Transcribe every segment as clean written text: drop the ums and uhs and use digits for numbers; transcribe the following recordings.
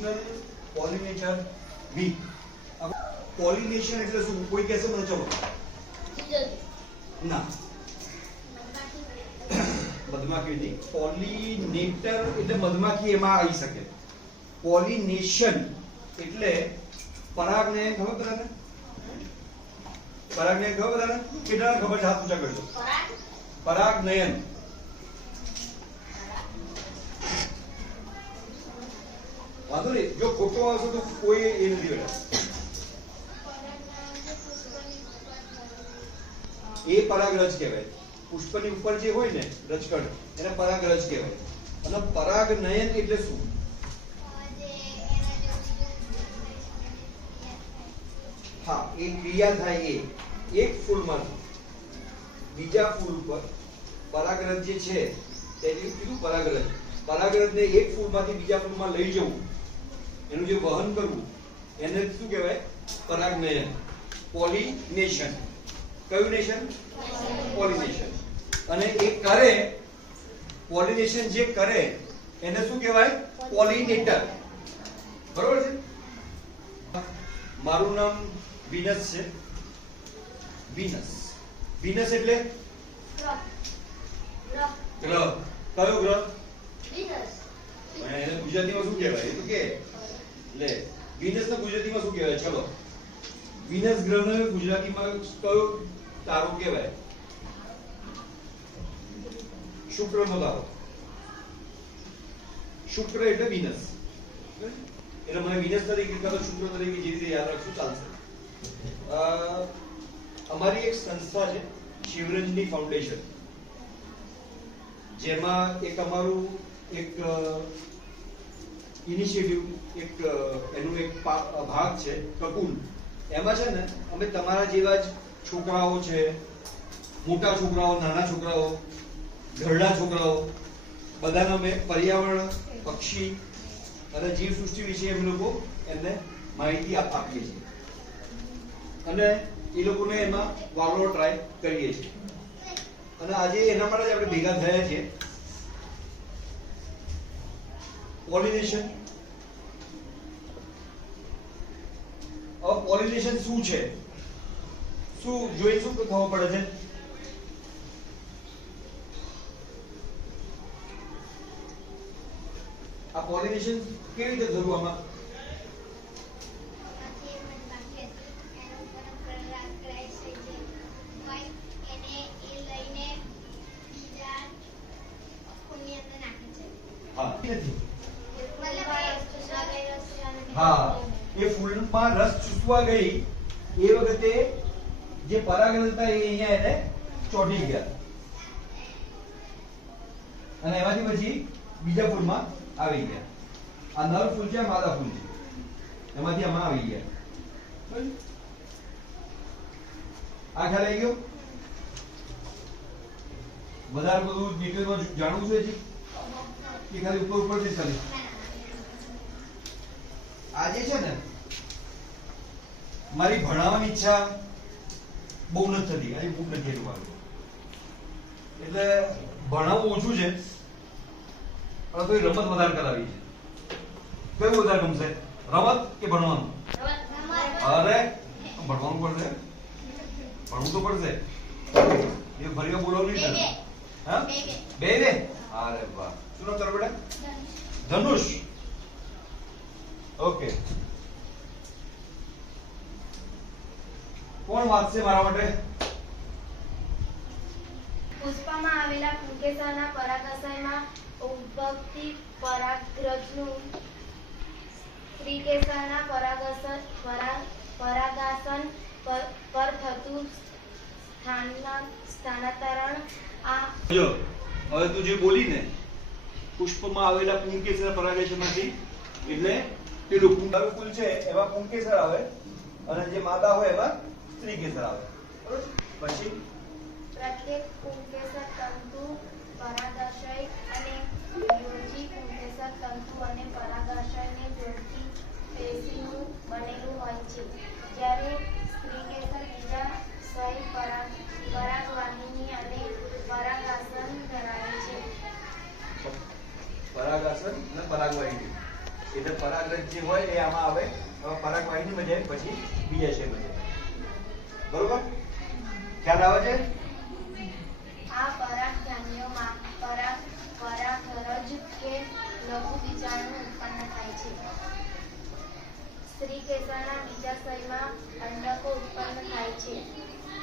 Traditional pollinator week. अब pollination એટલે શું? કોઈ કહેશે મને? ચલો ના, મધમાખી નહીં। પોલિનેટર એટલે મધમાખી એમાં આવી શકે। પોલિનેશન એટલે પરાગનયન। ખબર બધાને? પરાગનયન ખબર બધાને? કેટલા ખબર છે? હાથ ઊંચા કરજો। પરાગનયન વાંધો નહીં, જો ખોટો આવશે તો કોઈ એ નથી બેટા। એ પરાગરજ કહેવાય। પુષ્પની ઉપર જે હોય ને રજકણ એને પરાગરજ કહેવાય। અને પરાગનયન એટલે શું? હા, એ ક્રિયા થાય એ એક ફૂલમાંથી બીજા ફૂલ ઉપર પરાગરજ જે છે તેને કીધું પરાગરજ। પરાગરજને એક ફૂલમાંથી બીજા ફૂલમાં લઈ જવું, એનું જે વહન કરવું એને શું કહેવાય? પરાગનયન, પોલિનેશન। કયું નેશન? પોલિનેશન। અને એ કરે, પોલિનેશન જે કરે એને શું કહેવાય? પોલિનેટર। બરોબર છે? મારું નામ વિનસ છે। વિનસ, વિનસ એટલે ગ્રહ। કયો ગ્રહ? વિનસ। એને ગુજરાતીમાં શું કહેવાય? એ તો કે લે, વિનસ ને ગુજરાતીમાં શું કહેવાય? ચલો, વિનસ ગ્રહને ગુજરાતીમાં કયો તારો કહેવાય? શુક્રનો તારો। શુક્ર એટલે વિનસ। એટલે મને વિનસ તરીકે કાં તો શુક્ર તરીકે જે રીતે યાદ રાખશું ચાલશે। અમારી એક સંસ્થા છે શિવરંજની ફાઉન્ડેશન, જેમાં એક અમારું એક ઇનિશિયેટિવ, એક એનું એક ભાગ છે કકુલ। એમાં છે ને અમે તમારા જેવા જ છોકરાઓ છે, મોટા છોકરાઓ, નાના છોકરાઓ, ઘરડા છોકરાઓ, બધાને અમે પર્યાવરણ, પક્ષી અને જીવ સૃષ્ટિ વિશે એમ લોકો એમને માહિતી આપીએ છીએ અને એ લોકોને એમાં વાવડો ટ્રાય કરીએ છીએ। અને આજે એના માટે જ આપણે ભેગા થયા છીએ। પોલિનેશન, હવે પોલિનેશન શું છે? શું જોઈ શું ખબર પડે છે? આ પોલિનેશન કેવી રીતે થયું? આમાં હા, એ ફૂલમાં રસ ચૂસવા ગઈ એ વખતે જે પરાગરજ હતા એ અહીંયા એને ચોંટી ગયા અને એમાંથી પછી બીજા ફૂલમાં આવી ગયા। આ નર ફૂલ છે, માદા ફૂલ છે, એમાંથી આમાં આવી ગયા। આ ખ્યાલ આવી ગયો? વધારે બધું ડિટેલમાં જાણવું છે હજી કે ખાલી ઉપર ઉપરથી ખાલી? આજે છે ને મારી ભણાવવાની ઈચ્છા બહુ નથી થતી, આજે બુક નથી એટલું મારું, એટલે ભણાવવું ઓછું છે પણ તો રમત વધારે કરાવી છે। કયું વધારે ગમશે, રમત કે ભણવાનું? અરે ભણવાનું પડશે, ભણવું તો પડશે। એ ફરી બોલાવ નહીં ને? હા, બે બે। અરે વાહ, શું નામ તારું બેટા? ધનુષ। ઓકે, કોણ વાંચશે મારા માટે? પુષ્પમાં આવેલા પુંકેસરના પરાગાશયમાં ઉદ્ભવતી પરાગરજનું સ્ત્રીકેસરના પરાગાસન પર થતું સ્થાનાંતરણ। આ જો હવે તું જે બોલી ને, પુષ્પમાં આવેલા પુંકેસર પરાગાશયમાંથી, એટલે પેલું કુંડાળું ફૂલ છે એમાં પુંકેસર આવે અને જે માદા હોય એમાં સ્ત્રીકેસર આવે। બરોબર? પછી પ્રત્યેક પુંકેસર તંતુ પરાગાશય અને યોજી પુંકેસર તંતુ અને પરાગાશયને જોડતી પેશીનું બનેલું હોય છે, જ્યારે સ્ત્રીકેસર બીજા સ્વય પરાગવાહિની અને પરાગાસન ધરાવે છે। પરાગાસન અને પરાગવાહિની એટલે પરાગરજ જે હોય એ આમાં આવે, પરાગવાહિની બજાય પછી બીજાશય બજાય. બરોબર? ખ્યાલ આવે છે? આ પરાગધાન્યોમાં પરાગરજ કે લઘુ બીજાણુ ઉત્પન્ન થાય છે. સ્ત્રીકેસરના બીજાશયમાં અંડકો ઉત્પન્ન થાય છે.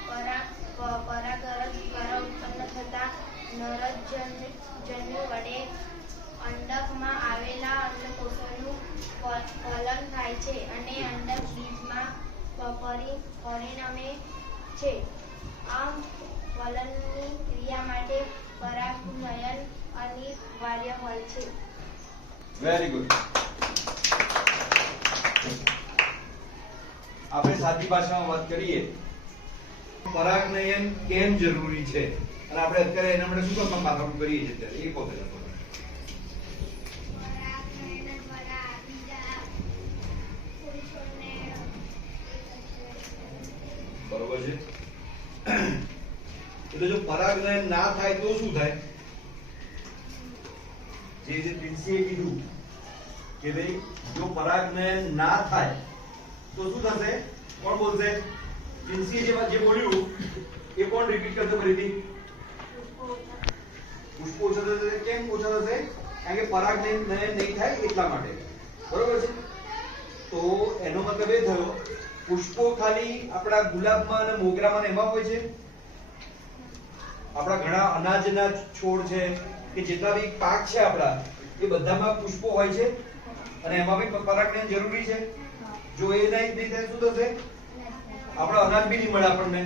પરાગરજ દ્વારા ઉત્પન્ન થતા નરજન્યુ વડે અંડકમાં આવેલા અંડકોષોનું ફલન થાય છે અને અંડક બીજમાં પરિણમે છે. આમ ફલનની ક્રિયા માટે પરાગનયન અનિવાર્ય હોય છે. Very good. આપણે સાદી ભાષામાં વાત કરીએ, પરાગનયન કેમ જરૂરી છે અને આપણે અત્યારે એના માટે શું કામ માથાકૂટ કરીએ છીએ અત્યારે એ પોતે લખો. બરોબર છે? એટલે જો પરાગનયન ના થાય તો શું થાય? જે પ્રિન્સીએ કીધું કે ભાઈ જો પરાગનયન ના થાય તો શું થશે? કોણ બોલશે? પ્રિન્સીએ જે બોલ્યું એ કોણ રિપીટ કરશે ફરીથી? પુષ્પો ઓછા થશે. કેમ ઓછા થશે? કારણ કે પરાગનયન નહીં થાય એટલા માટે. બરોબર છે? તો એનો મતલબ એ થયો પુષ્પો ખાલી આપણા ગુલાબમાં અને મોગરામાં ને એમાં હોય છે? આપણા ઘણા અનાજના છોડ છે કે જેટલા બી પાક છે આપણા એ બધામાં પુષ્પો હોય છે અને એમાં બી પરાગનયન જરૂરી છે. જો એ નહીં થાય શું થશે? આપણો અનાજ બી નહીં મળે આપણને.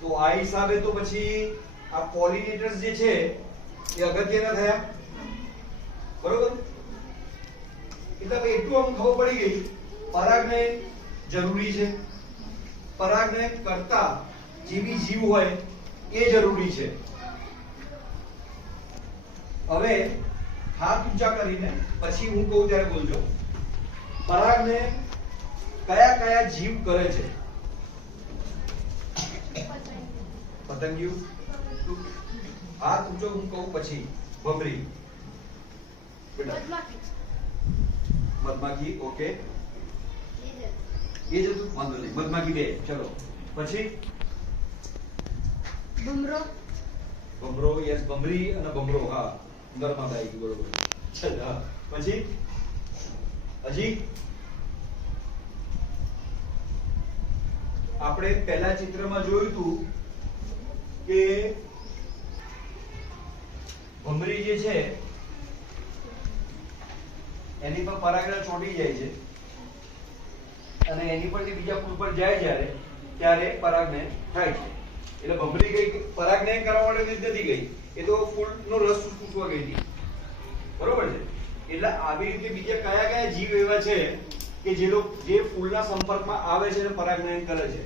તો આ હિસાબે તો પછી આ પોલિનેટર્સ જે છે એ અગત્યના થયા. બરોબર? એટલે એટલું આમ ખબર પડી ગઈ પરાગનયન જરૂરી છે. પરાગનયન કરતા જે બી જીવ હોય એ જરૂરી છે. હવે હાથ ઊંચા કરીને પછી હું કહું ત્યારે બોલજો. પરાગનયન કયા કયા જીવ કરે છે? પતંગિયું. હાથ ઊંચો હું કહું પછી. ભમરી. બેટા મધમાખી. ઓકે, એ જ હતું, વાંધો નહીં. મધમાખી બે. ચલો પછી ભમરો. યસ, ભમરી અને ભમરો. હા, નરમાં આવી ગયું. બરોબર. ચલ. હા, પછી હજી આપણે પહેલા ચિત્રમાં જોયું હતું કે ભમરી જે છે એની પર પરાગરજ ચોંટી જાય છે અને એની પરથી બીજા ફૂલ પર જાય ત્યારે પરાગનયન થાય છે. એટલે ભમરી ગઈ પરાગનયન કરવા માટે નથી ગઈ, એ તો ફૂલનો રસ ચૂસવા ગઈ હતી. બરોબર છે? એટલે આવી રીતે બીજા કયા કયા જીવ એવા છે કે જે ફૂલના સંપર્કમાં આવે છે અને પરાગનયન કરે છે?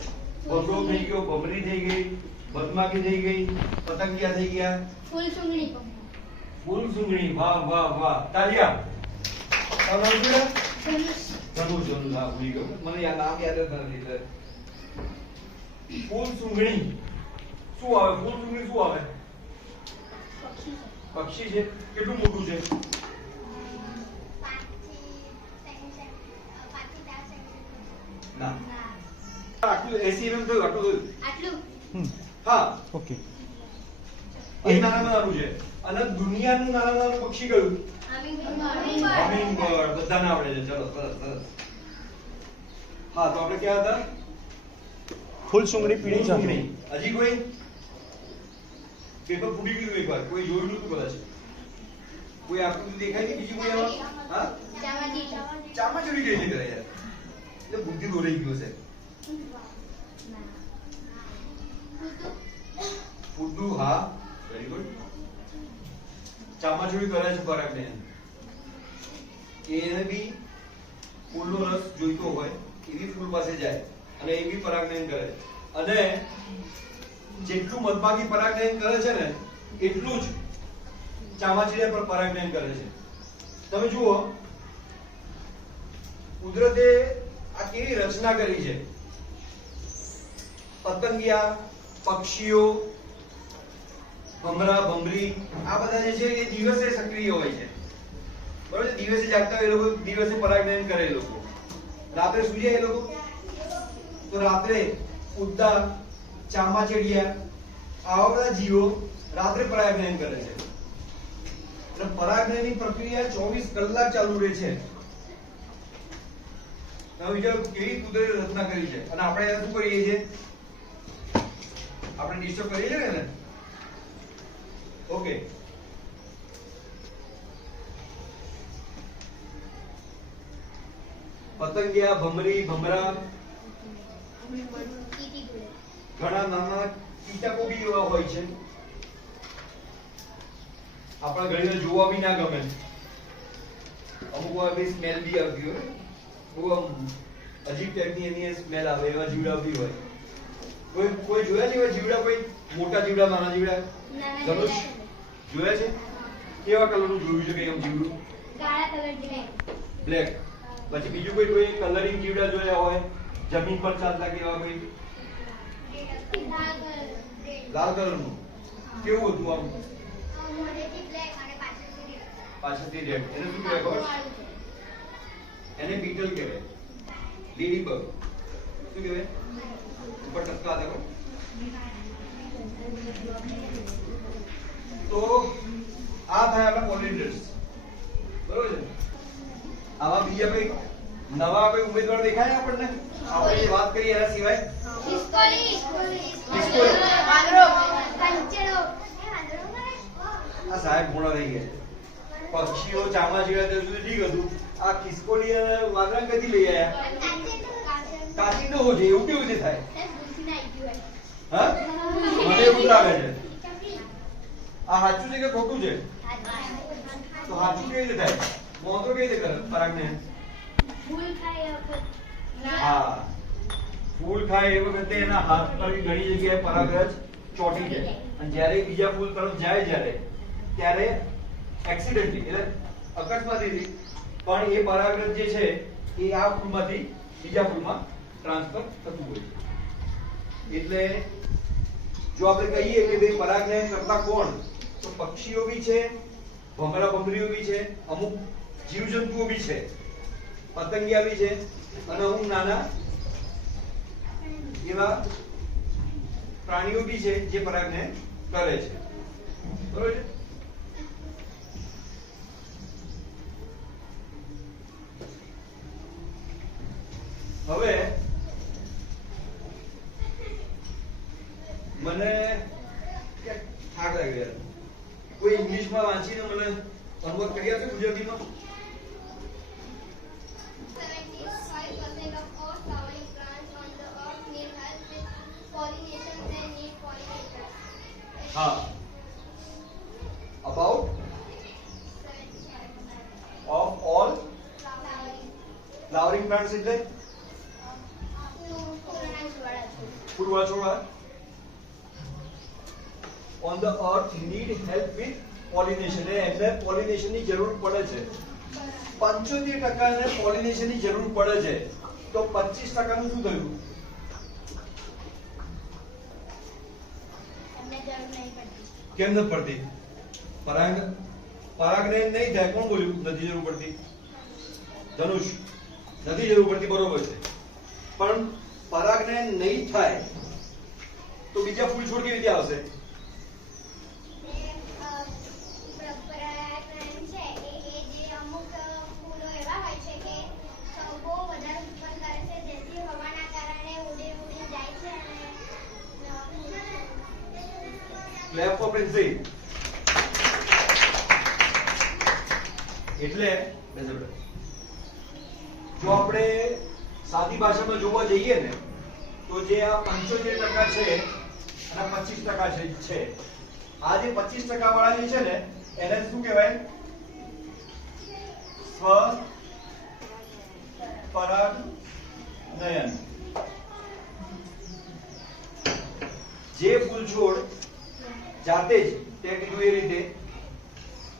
ભમરો થઈ ગયો, ભમરી થઈ ગઈ, મધમાખી થઈ ગઈ, પતંગિયા થઈ ગયા, ફૂલસુંગણી. વાહ વાહ વાહ, તાલિયા. ધનુષ. હા, ભૂલી ગયો. મને યાદ નામ યાદ જ નથી. ફૂલસુંગણી શું આવે? ફૂલસુંગણી શું આવે? પક્ષી છે. કેટલું મોટું છે? ના, આટલું 80 mm થયું. આટલું. હા, ઓકે. એ નાનામાં નાનું છે. અને દુનિયાનું નાનામાં પક્ષી કયું? હમિંગબર્ડ. બધાને આવડે છે. ચલો, સરસ. હા, તો આપણે ક્યાં હતા? ફૂલસુંગડી, પીળી ચાંદણી. હજી કોઈ પેપર ફૂટી ગયું એકવાર? કોઈ જોયું નતું કદાચ? કોઈ આકૃતિ દેખાય કે બીજી કોઈ આમાં? હા, ચામાચીડી કઈ છે કરે યાર? એટલે બુદ્ધિ દોરાઈ ગયો છે. ફૂટું. હા, વેરી ગુડ. ચામાચીડી કરે છે પરાગનયન. એને બી ફૂલનો રસ જોઈતો હોય એવી ફૂલ પાસે જાય અને એ બી પરાગનયન કરે. અને જેટલું મધમાખી પરાગનયન કરે છે ને એટલું જ ચામાચીડિયા પર પરાગનયન કરે છે. તમે જુઓ કુદરતે આ કેવી રચના કરી છે. પતંગિયા, પક્ષીઓ, ભમરા, ભમરી આ બધા જે છે એ દિવસે સક્રિય હોય છે બરોબર છે? દિવસે જાગતા હોય એ લોકો દિવસે પરાગનયન કરે એ લોકો, રાત્રે સુઈ જાય એ લોકો તો રાત્રે ઉડતા, ચામાચીડિયા, આવા બધા જીવો રાત્રે પરાગનયન કરે છે. એટલે પરાગનયનની પ્રક્રિયા 24 કલાક ચાલુ રહે છે. તમે વિચારો કેવી કુદરતી રચના કરી છે. અને આપણે શું કરીએ છીએ? આપણે ડિસ્ટર્બ કરીએ છીએ ને. ઓકે, પતંગિયા, ભમરી, ભમરા, ઘણા નાના કીટકો બી એવા હોય છે. આપણા ઘણીવાર જોવા બી ના ગમે, અમુક વાર બી સ્મેલ બી આવતી હોય, બહુ આમ અજીબ ટાઈપની એની સ્મેલ આવે એવા જીવડા બી હોય. કોઈ જોયા છે એવા જીવડા? કોઈ મોટા જીવડા, નાના જીવડા? ધનુષ જોયા છે? કેવા કલરનું જોયું છે? કઈ આમ જીવડું કાળા કલર જેવું. બ્લેક. પછી બીજું કોઈ કલરિંગ જીવડા જોયા હોય જમીન પર ચાલતા કે એવા કોઈ? લાલ કલરનું. કેવું હતું આમ? પાછળથી રેડ. એને શું કહેવાય ખબર? એને બીટલ કહેવાય. લેડીબગ. શું કહેવાય? ઉપર ટપકા હતા ખબર? તો આ થાય આપણા પોલિનેટર્સ. બરોબર છે? આવા બીજા કોઈ નવા કોઈ ઉમેદવાર દેખાય આપણને? આપણે જે વાત કરી એના સિવાય? આ સાહેબ મોડા રહી ગયા. પક્ષીઓ, ચામાચીડિયા તો સુધી ઠીક હતું. આ ખિસકોલી અને વાંદરા કદી લઈ આયા? કાચિંડો હોય છે એવું કેવું રીતે થાય? હા, મને એવું લાગે છે. આ સાચું છે કે ખોટું છે? તો સાચું કેવી રીતે થાય? મોંઘો કેવી રીતે કરે પરાગનયન? હા, ફૂલ ખાય એ વખતે એના હાથ પર ઘણી જગ્યાએ પરાગરજ ચોંટી જાય. અને જ્યારે બીજા ફૂલ તરફ જાય ત્યારે એક્સિડન્ટલી એટલે અકસ્માતથી પણ એ પરાગરજ જે છે એ આ ફૂલમાંથી બીજા ફૂલમાં ટ્રાન્સફર થતું હોય છે. એટલે જો આપણે કહીએ કે ભાઈ પરાગનયન કરતા કોણ, તો પક્ષીઓ બી છે, ભમરા ભમરીઓ બી છે, અમુક જીવજંતુઓ બી છે, પતંગિયા બી છે, અને અમુક નાના એવા પ્રાણીઓ બી છે જે પરાગનયન કરે છે. બરોબર છે? હવે મને થાક લાગ્યો યાર. કોઈ ઇંગ્લિશમાં વાંચીને મને અનુવાદ કરી આપશે ગુજરાતીમાં? 75% of all flowering plants on the earth need help with pollination. They need pollinators. હા, about of all flowering plants એટલે ફૂલવાળા છોડવા on the earth need help with pollination. એમને પોલિનેશન ની જરૂર પડે છે. 75% ને પોલિનેશન ની જરૂર પડે છે, તો 25% નું શું થયું? કેમ નથી પડતી? પરાગનયન નહીં થાય. કોણ બોલ્યું નથી જરૂર પડતી? ધનુષ. નથી જરૂર પડતી, બરોબર છે. પણ પરાગનયન નહીં થાય તો બીજા ફૂલ છોડ કેવી રીતે આવશે? ક્લેપ ફોર પ્રિન્સી. એટલે જો આપણે સાદી ભાષામાં જોવા જઈએ ને તો જે આ 75% છે અને 25% છે, આ જે 25% વાળા જે છે ને એને શું કહેવાય? સ્વપરાગનયન. જે ફૂલ છોડ જાતે જ તે કીધું એ રીતે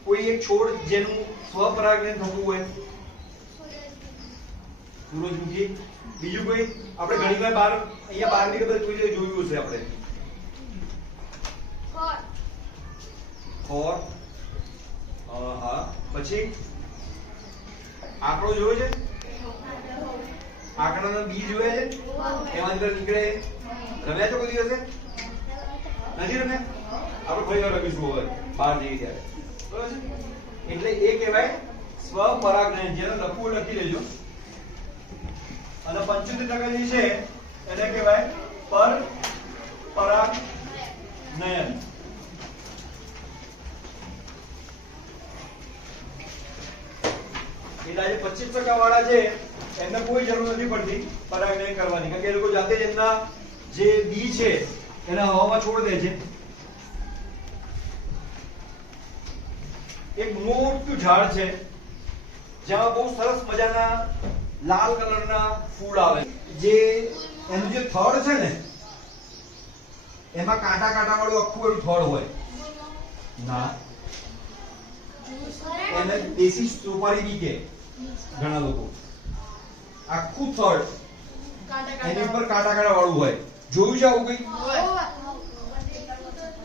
કોઈ એક છોડ જેનું સ્વપરાગનયન થતું હોય, સૂરજમુખી. બીજું કોઈ આપણે ઘણીવાર બહાર અહીંયા બહારની ખબર કોઈ જગ્યાએ જોયું હશે આપણે? ખોર. હા. પછી આંકડો જોયો છે? આંકડાનો બી જોયા છે? એમાં અંદર નીકળે. રમ્યા છો કોઈ દિવસે? નથી રમ્યા? આપણે ફરી વાર રમીશું હવે બહાર જઈએ ત્યારે. બરાબર છે? એટલે એ કહેવાય સ્વપરાગનયન. જેને લખવું લખી લેજો. અને 75% જે છે એને કહેવાય પરપરાગનયન. એટલે આજે 25% વાળા છે એમને કોઈ જરૂર નથી પડતી પરાગનયન કરવાની, કારણ કે એ લોકો જાતે જ એમના જે બી છે એને હવામાં છોડી દે છે. એક મોટું ઝાડ છે જ્યાં બહુ સરસ મજાના લાલ કલરના ફૂલ આવે. જે એનું જે થડ છે ને એમાં કાંટા કાંટા વાળું આખું એનું થડ હોય. ના, એને દેશી સોપારી બી કે ઘણા લોકો. આખું થડ એની ઉપર કાંટા કાંટા વાળું હોય. જોયું છે આવું કઈ?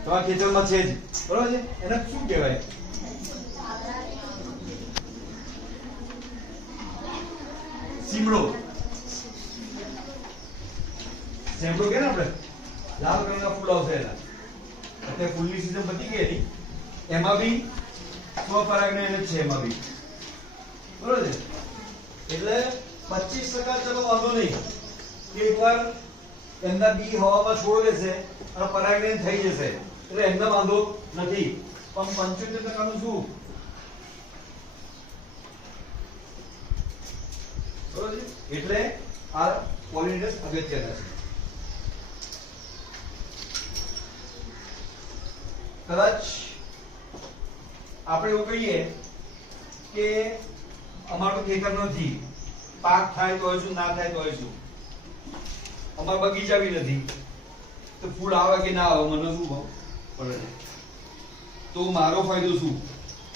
તમારા ખેતરમાં છે જ. બરોબર છે? એને શું કહેવાય? સીમડો. સેમડો કે ને આપણે લાલ કલરના ફૂલ આવશે એના. અત્યારે ફૂલની સીઝન પતી ગઈ એની. એમાં બી સ્વપરાગનયન જ છે એમાં બી. બરોબર છે? એટલે 25% ચલો વાંધો નહીં કે એકવાર એમના બી હવામાં છોડી દેશે અને પરાગનયન થઈ જશે એટલે એમને વાંધો નથી. પણ 75% નું શું? બરોબર છે? એટલે આ પોલિનેટર્સ અગત્યના છે. કદાચ આપણે એવું કહીએ કે અમારું ખેતર નથી, પાક થાય તો શું, ના થાય તો શું, અમારા બગીચા બી નથી, તો ફૂલ આવે કે ના આવે મને શું પડે? તો મારો ફાયદો શું?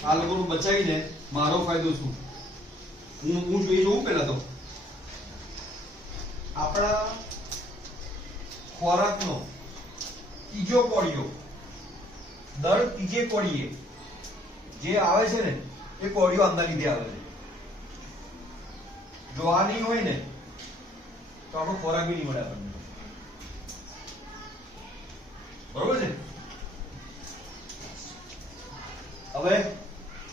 આ લોકોનું બચાવીને મારો ફાયદો શું? હું જોઉં પેલા તો આપણા ખોરાકનો ત્રીજો કોળિયો દર ત્રીજે કોળીએ જે આવે છે ને એ કોળિયો આમના લીધે આવે છે. જો આ નહીં હોય ને તો આપણો ખોરાક બી નહીં મળે આપણને. બરોબર છે? હવે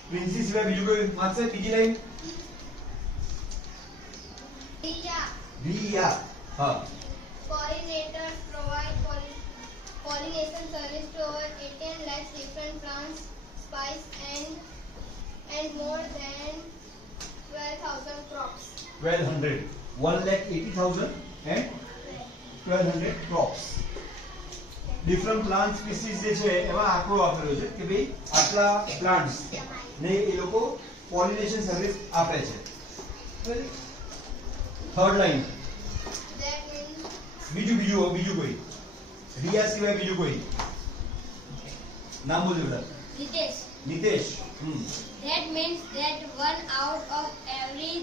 પ્રિન્સી સિવાય બીજું કોઈ વાંચશે? બીજી લાઈન રિયા. હા. Pollinators provide pollination service to over 18 lakhs different plants, spices, and more than 12,000 crops. 1200 1,80,000 and 1200 crops. Different plant species જે છે એમાં આંકડો આપેલો છે કે ભાઈ આટલા પ્લાન્ટ્સ ને એ લોકો પોલિનેશન સર્વિસ આપે છે. થર્ડ લાઈન That means બીજું કોઈ રિયા સિવાય બીજું કોઈ નામ બોલો બેટા. Nitesh. that means that 1 out of every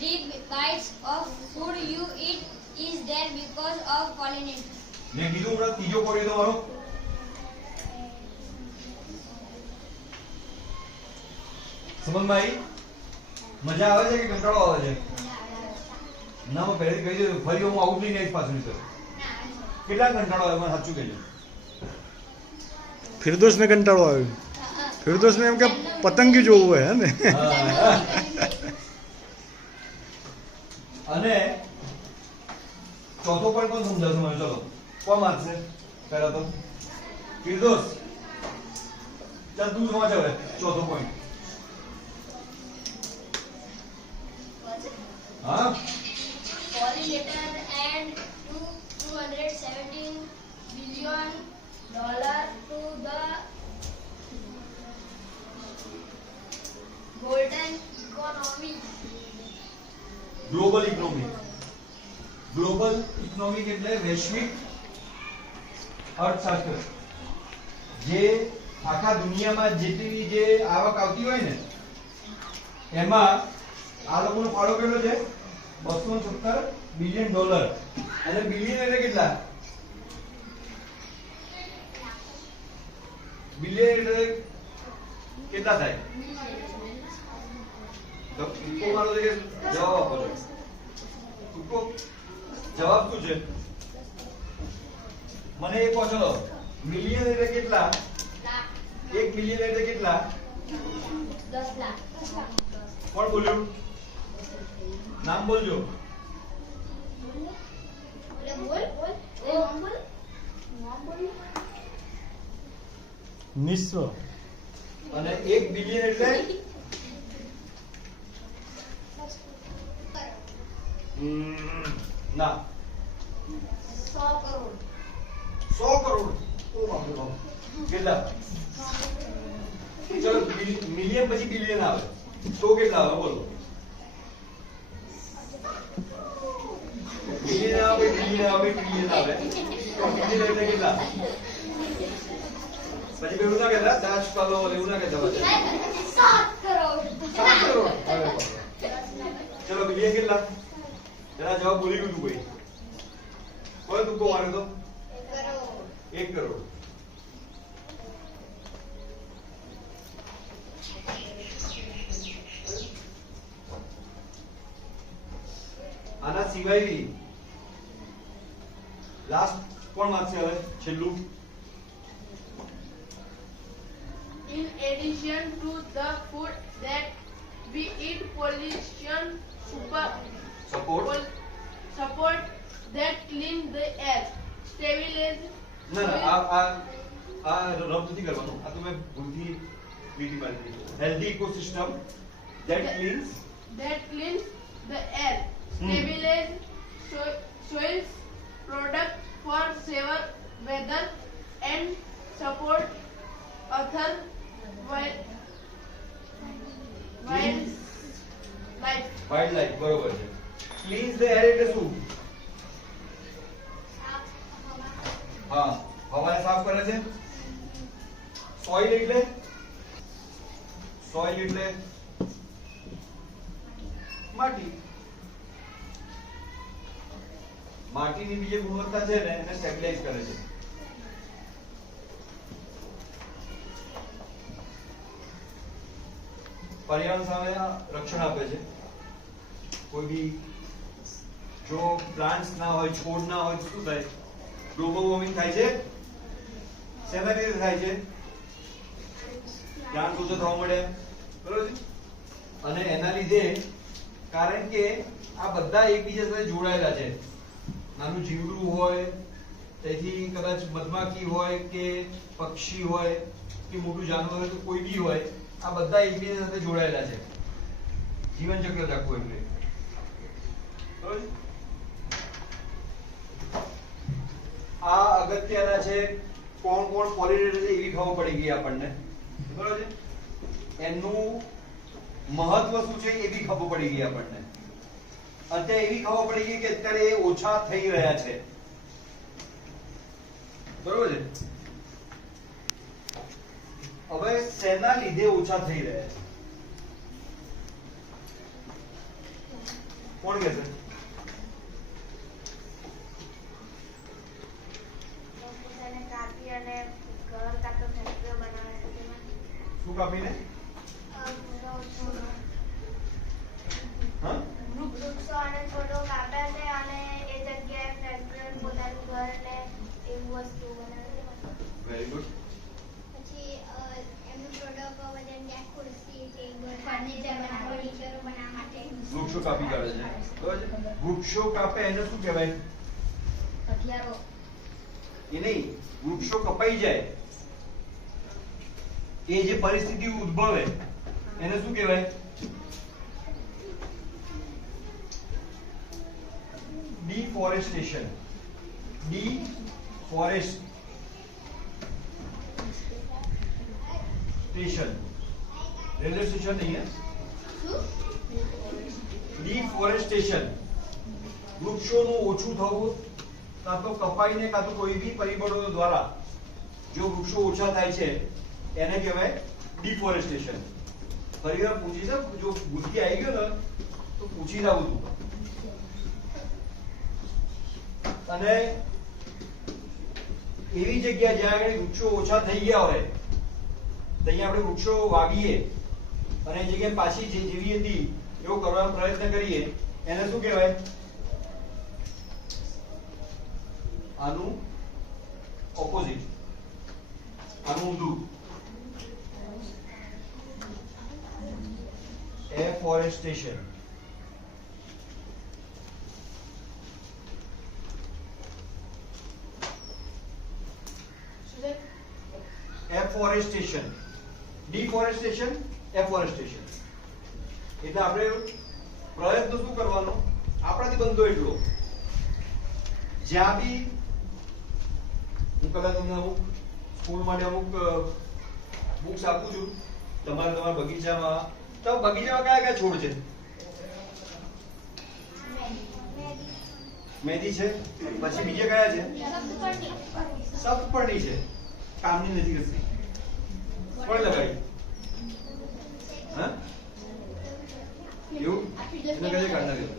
3 bites of food you eat is there because of pollinators. મેં કીધું હમણાં ત્રીજો કોળિયો તમારો સમજમાં આવી? મજા આવે છે કે કંટાળો આવે છે? ના, મેં પહેલેથી કહી દીધું, ફરી હું આઉટ લઈને જ પાછું નીકળું. કેટલા કંટાળો આવે મને સાચું કહેજો. ફિરદોસને કંટાળો આવ્યો. ફિરદોસને એમ કે પતંગી જોવું હોય હે ને. અને ચોથો પોઈન્ટ પણ સમજાવશું મને. ચલો કોણ વાંચશે પહેલા તો? ફિરદોસ, ચાલ તું વાંચ હવે ચોથો પોઈન્ટ. હા. Pollinator and $217 billion to the golden economy. Global economic એટલે વૈશ્વિક અર્થશાસ્ત્ર. જે આખા દુનિયામાં જેટલી જે આવક આવતી હોય ને એમાં આ લોકોનો ફાળો કેટલો છે? $217 બિલિયન. અને બિલિયન એટલે કેટલા? બિલિયન એટલે કેટલા થાય? ટૂંકો મારો છે કે જવાબ આપો છો? ટૂંકો જવાબ શું છે? મને એ કહો ચલો, મિલિયન એટલે કેટલા? 1 મિલિયન એટલે કેટલા? 10 લાખ. કોણ બોલ્યું? નામ બોલજો. નિસ્વ. અને 1 બિલિયન એટલે ના 100 કરોડ. 100 કરોડ. ઓ બાપ રે બાપ. કેટલા? ચલો મિલિયન પછી બિલિયન આવે તો કેટલા આવે બોલો? બિલિયન આવે, બિલિયન આવે, ટ્રિલિયન આવે તો બિલિયન એટલે કેટલા? પછી પેલું ના કહેતા 10 પાલો એવું ના કહેતા પછી 7 કરોડ. 7 કરોડ. અરે બાપ. ચલો બિલિયન કેટલા? એના જવાબ ભૂલી ગયું તું કોઈ? કોઈ તુક્કો માર્યો તો? 1 કરોડ. આના સિવાય બી લાસ્ટ કોણ વાંચશે હવે? છેલ્લું. In addition to the food that we eat, pollution support that clean the air, stabilize. ના ના આ રબ નથી કરવાનું. આ તો મેં ભૂલથી લીટી મારી દીધી. Healthy ecosystem that cleanse the air, stabilize soils, product for safer weather, and support other wildlife. Wildlife બરોબર છે. ક્લીન્સ ધ એર એટલે શું? હા, હવાને સાફ કરે છે. સોઇલ એટલે માટી. માટીની બીજી ગુણવત્તા છે ને એને સ્ટેબિલાઇઝ કરે છે. પર્યાવરણ સામે રક્ષણ આપે છે. કોઈ બી જો પ્લાન્ટ્સ ના હોય, છોડ ના હોય તો શું થાય? ગ્લોબલ વોર્મિંગ થાય છે. શેના લીધે થાય છે? પ્લાન્ટ ઓછો થવા મળે, બરોબર છે. અને એના લીધે કારણ કે આ બધા એકબીજા સાથે જોડાયેલા છે. નાનું જીવડું હોય, તેથી કદાચ મધમાખી હોય કે પક્ષી હોય કે મોટું જાનવર હોય કે કોઈ બી હોય, આ બધા એકબીજા સાથે જોડાયેલા છે. જીવન ચક્ર આખું એટલે બરોબર છે. આ અગત્યના છે. કોણ કોણ પોલિનેટર છે એવી ખબર પડી ગઈ આપણને, બરોબર છે. એનું મહત્વ શું છે એ બી ખબર પડી ગઈ આપણને. અત્યારે એવી ખબર પડી ગઈ કે અત્યારે એ ઓછા થઈ રહ્યા છે, બરોબર છે. હવે શેના લીધે ઓછા થઈ રહ્યા છે? કોણ કહેશે? શું કાપીને? હા, વૃક્ષો અને છોડો કાપે છે અને એ જગ્યાએ ફેક્ટરી પોતાનું ઘર ને એવી વસ્તુ બનાવે છે. Very good. પછી એમનું પ્રોડક્ટ જેમ કે ખુરશી, ટેબલ, ફર્નિચર બનાવવા માટે વૃક્ષો કાપી કાઢે છે, બરોબર છે. વૃક્ષો કાપે એને શું કહેવાય? હથિયારો. એ નહીં, વૃક્ષો કપાઈ જાય એ જે પરિસ્થિતિ ઉદ્ભવે એને શું કહેવાય? ડિફોરેસ્ટેશન. ડિફોરેસ્ટેશન. રેલવે સ્ટેશન નહીં હે. ડિફોરેસ્ટેશન. વૃક્ષોનું ઓછું થવું, કાં તો કપાઈને કાં તો કોઈ બી પરિબળો દ્વારા જો વૃક્ષો ઓછા થાય છે એને કહેવાય ડિફોરેસ્ટેશન. ફરીવાર પૂછી છે, જો બુદ્ધિ આવી ગયો ને તો પૂછી જાવું તું. અને એવી જગ્યા જ્યાં આગળ વૃક્ષો ઓછા થઈ ગયા હોય ત્યાં આપણે વૃક્ષો વાવીએ અને એ જગ્યાએ પાછી જેવી હતી એવો કરવાનો પ્રયત્ન કરીએ એને શું કહેવાય? આનું ઓપોઝિટ, આનું ઊંધું. એફોરેસ્ટેશન. એફોરેસ્ટેશન, ડિફોરેસ્ટેશન, એફોરેસ્ટેશન. એટલે આપણે પ્રયત્ન શું કરવાનો? આપણાથી બનતો એટલો. જ્યાં બી હું કદાચ તમને અમુક સ્કૂલ માટે અમુક બુક્સ આપું છું, તમારા બગીચામાં, તો બગીચામાં કયા કયા છોડ છે? મહેંદી છે, પછી બીજા કયા છે? સફપર્ણી છે, કામની નથી કરતી. કોણ લગાવી? હા, એવું એને કજે કાઢ નાખ્યો.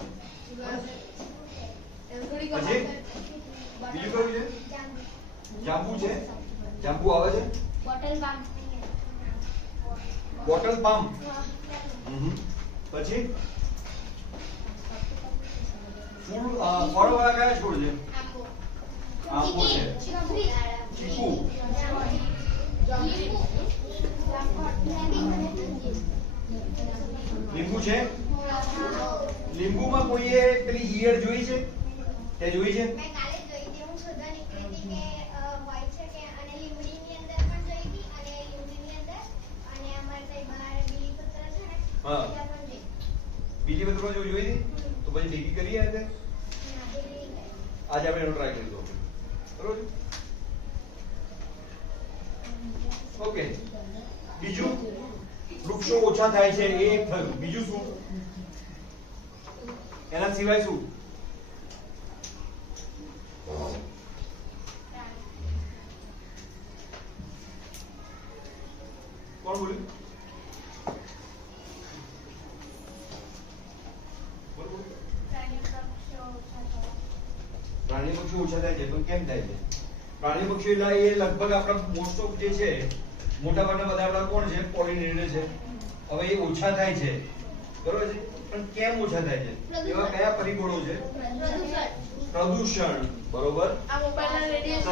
પછી બીજું કયું છે? જાંબુ છે. જાંબુ આવે છે. Bottle palm. પછી ફૂલ ફળવાળા કયા છોડ છે? આંબો છે, ચીકુ, લીંબુ છે. લીંબુમાં કોઈએ પેલી ઈયળ જોઈ છે? તે જોઈ છે? મેં કાલે જોઈ હતી. હું શોધવા નીકળી હતી કે હોય છે કે, અને લીમડીની અંદર પણ જોઈ હતી, અને લીમડીની અંદર અને અમારે તઈ બહાર બીલીપત્ર છે ને, હા. ત્યાં પણ જોઈ. બીજી બધું જો જોઈ હતી, તો પછી ભેગી કરીએ આજે. ના, બીલી નહીં. આજે આપણે એનો ટ્રાય કરીશું. બરોબર. ઓકે. બીજું વૃક્ષો ઓછા થાય છે એ એક થયું. બીજું શું? એના સિવાય શું? કોણ બોલ્યું? બોલ બોલ. પ્રાણી પક્ષીઓ ઓછા થવા. પ્રાણી પક્ષીઓ ઓછા થાય છે, પણ કેમ થાય છે? પ્રાણી પક્ષીઓ એટલે એ લગભગ આપણા મોસ્ટ ઓફ જે છે, મોટા ભાગના બધા આપણા કોણ છે? પોલિનેટર છે. હવે એ ઓછા થાય છે, બરોબર છે, પણ કેમ ઓછા થાય છે? એવા કયા પરિબળો છે? પ્રદૂષણ. બરોબર. આ મોબાઈલના રેડિયેશન.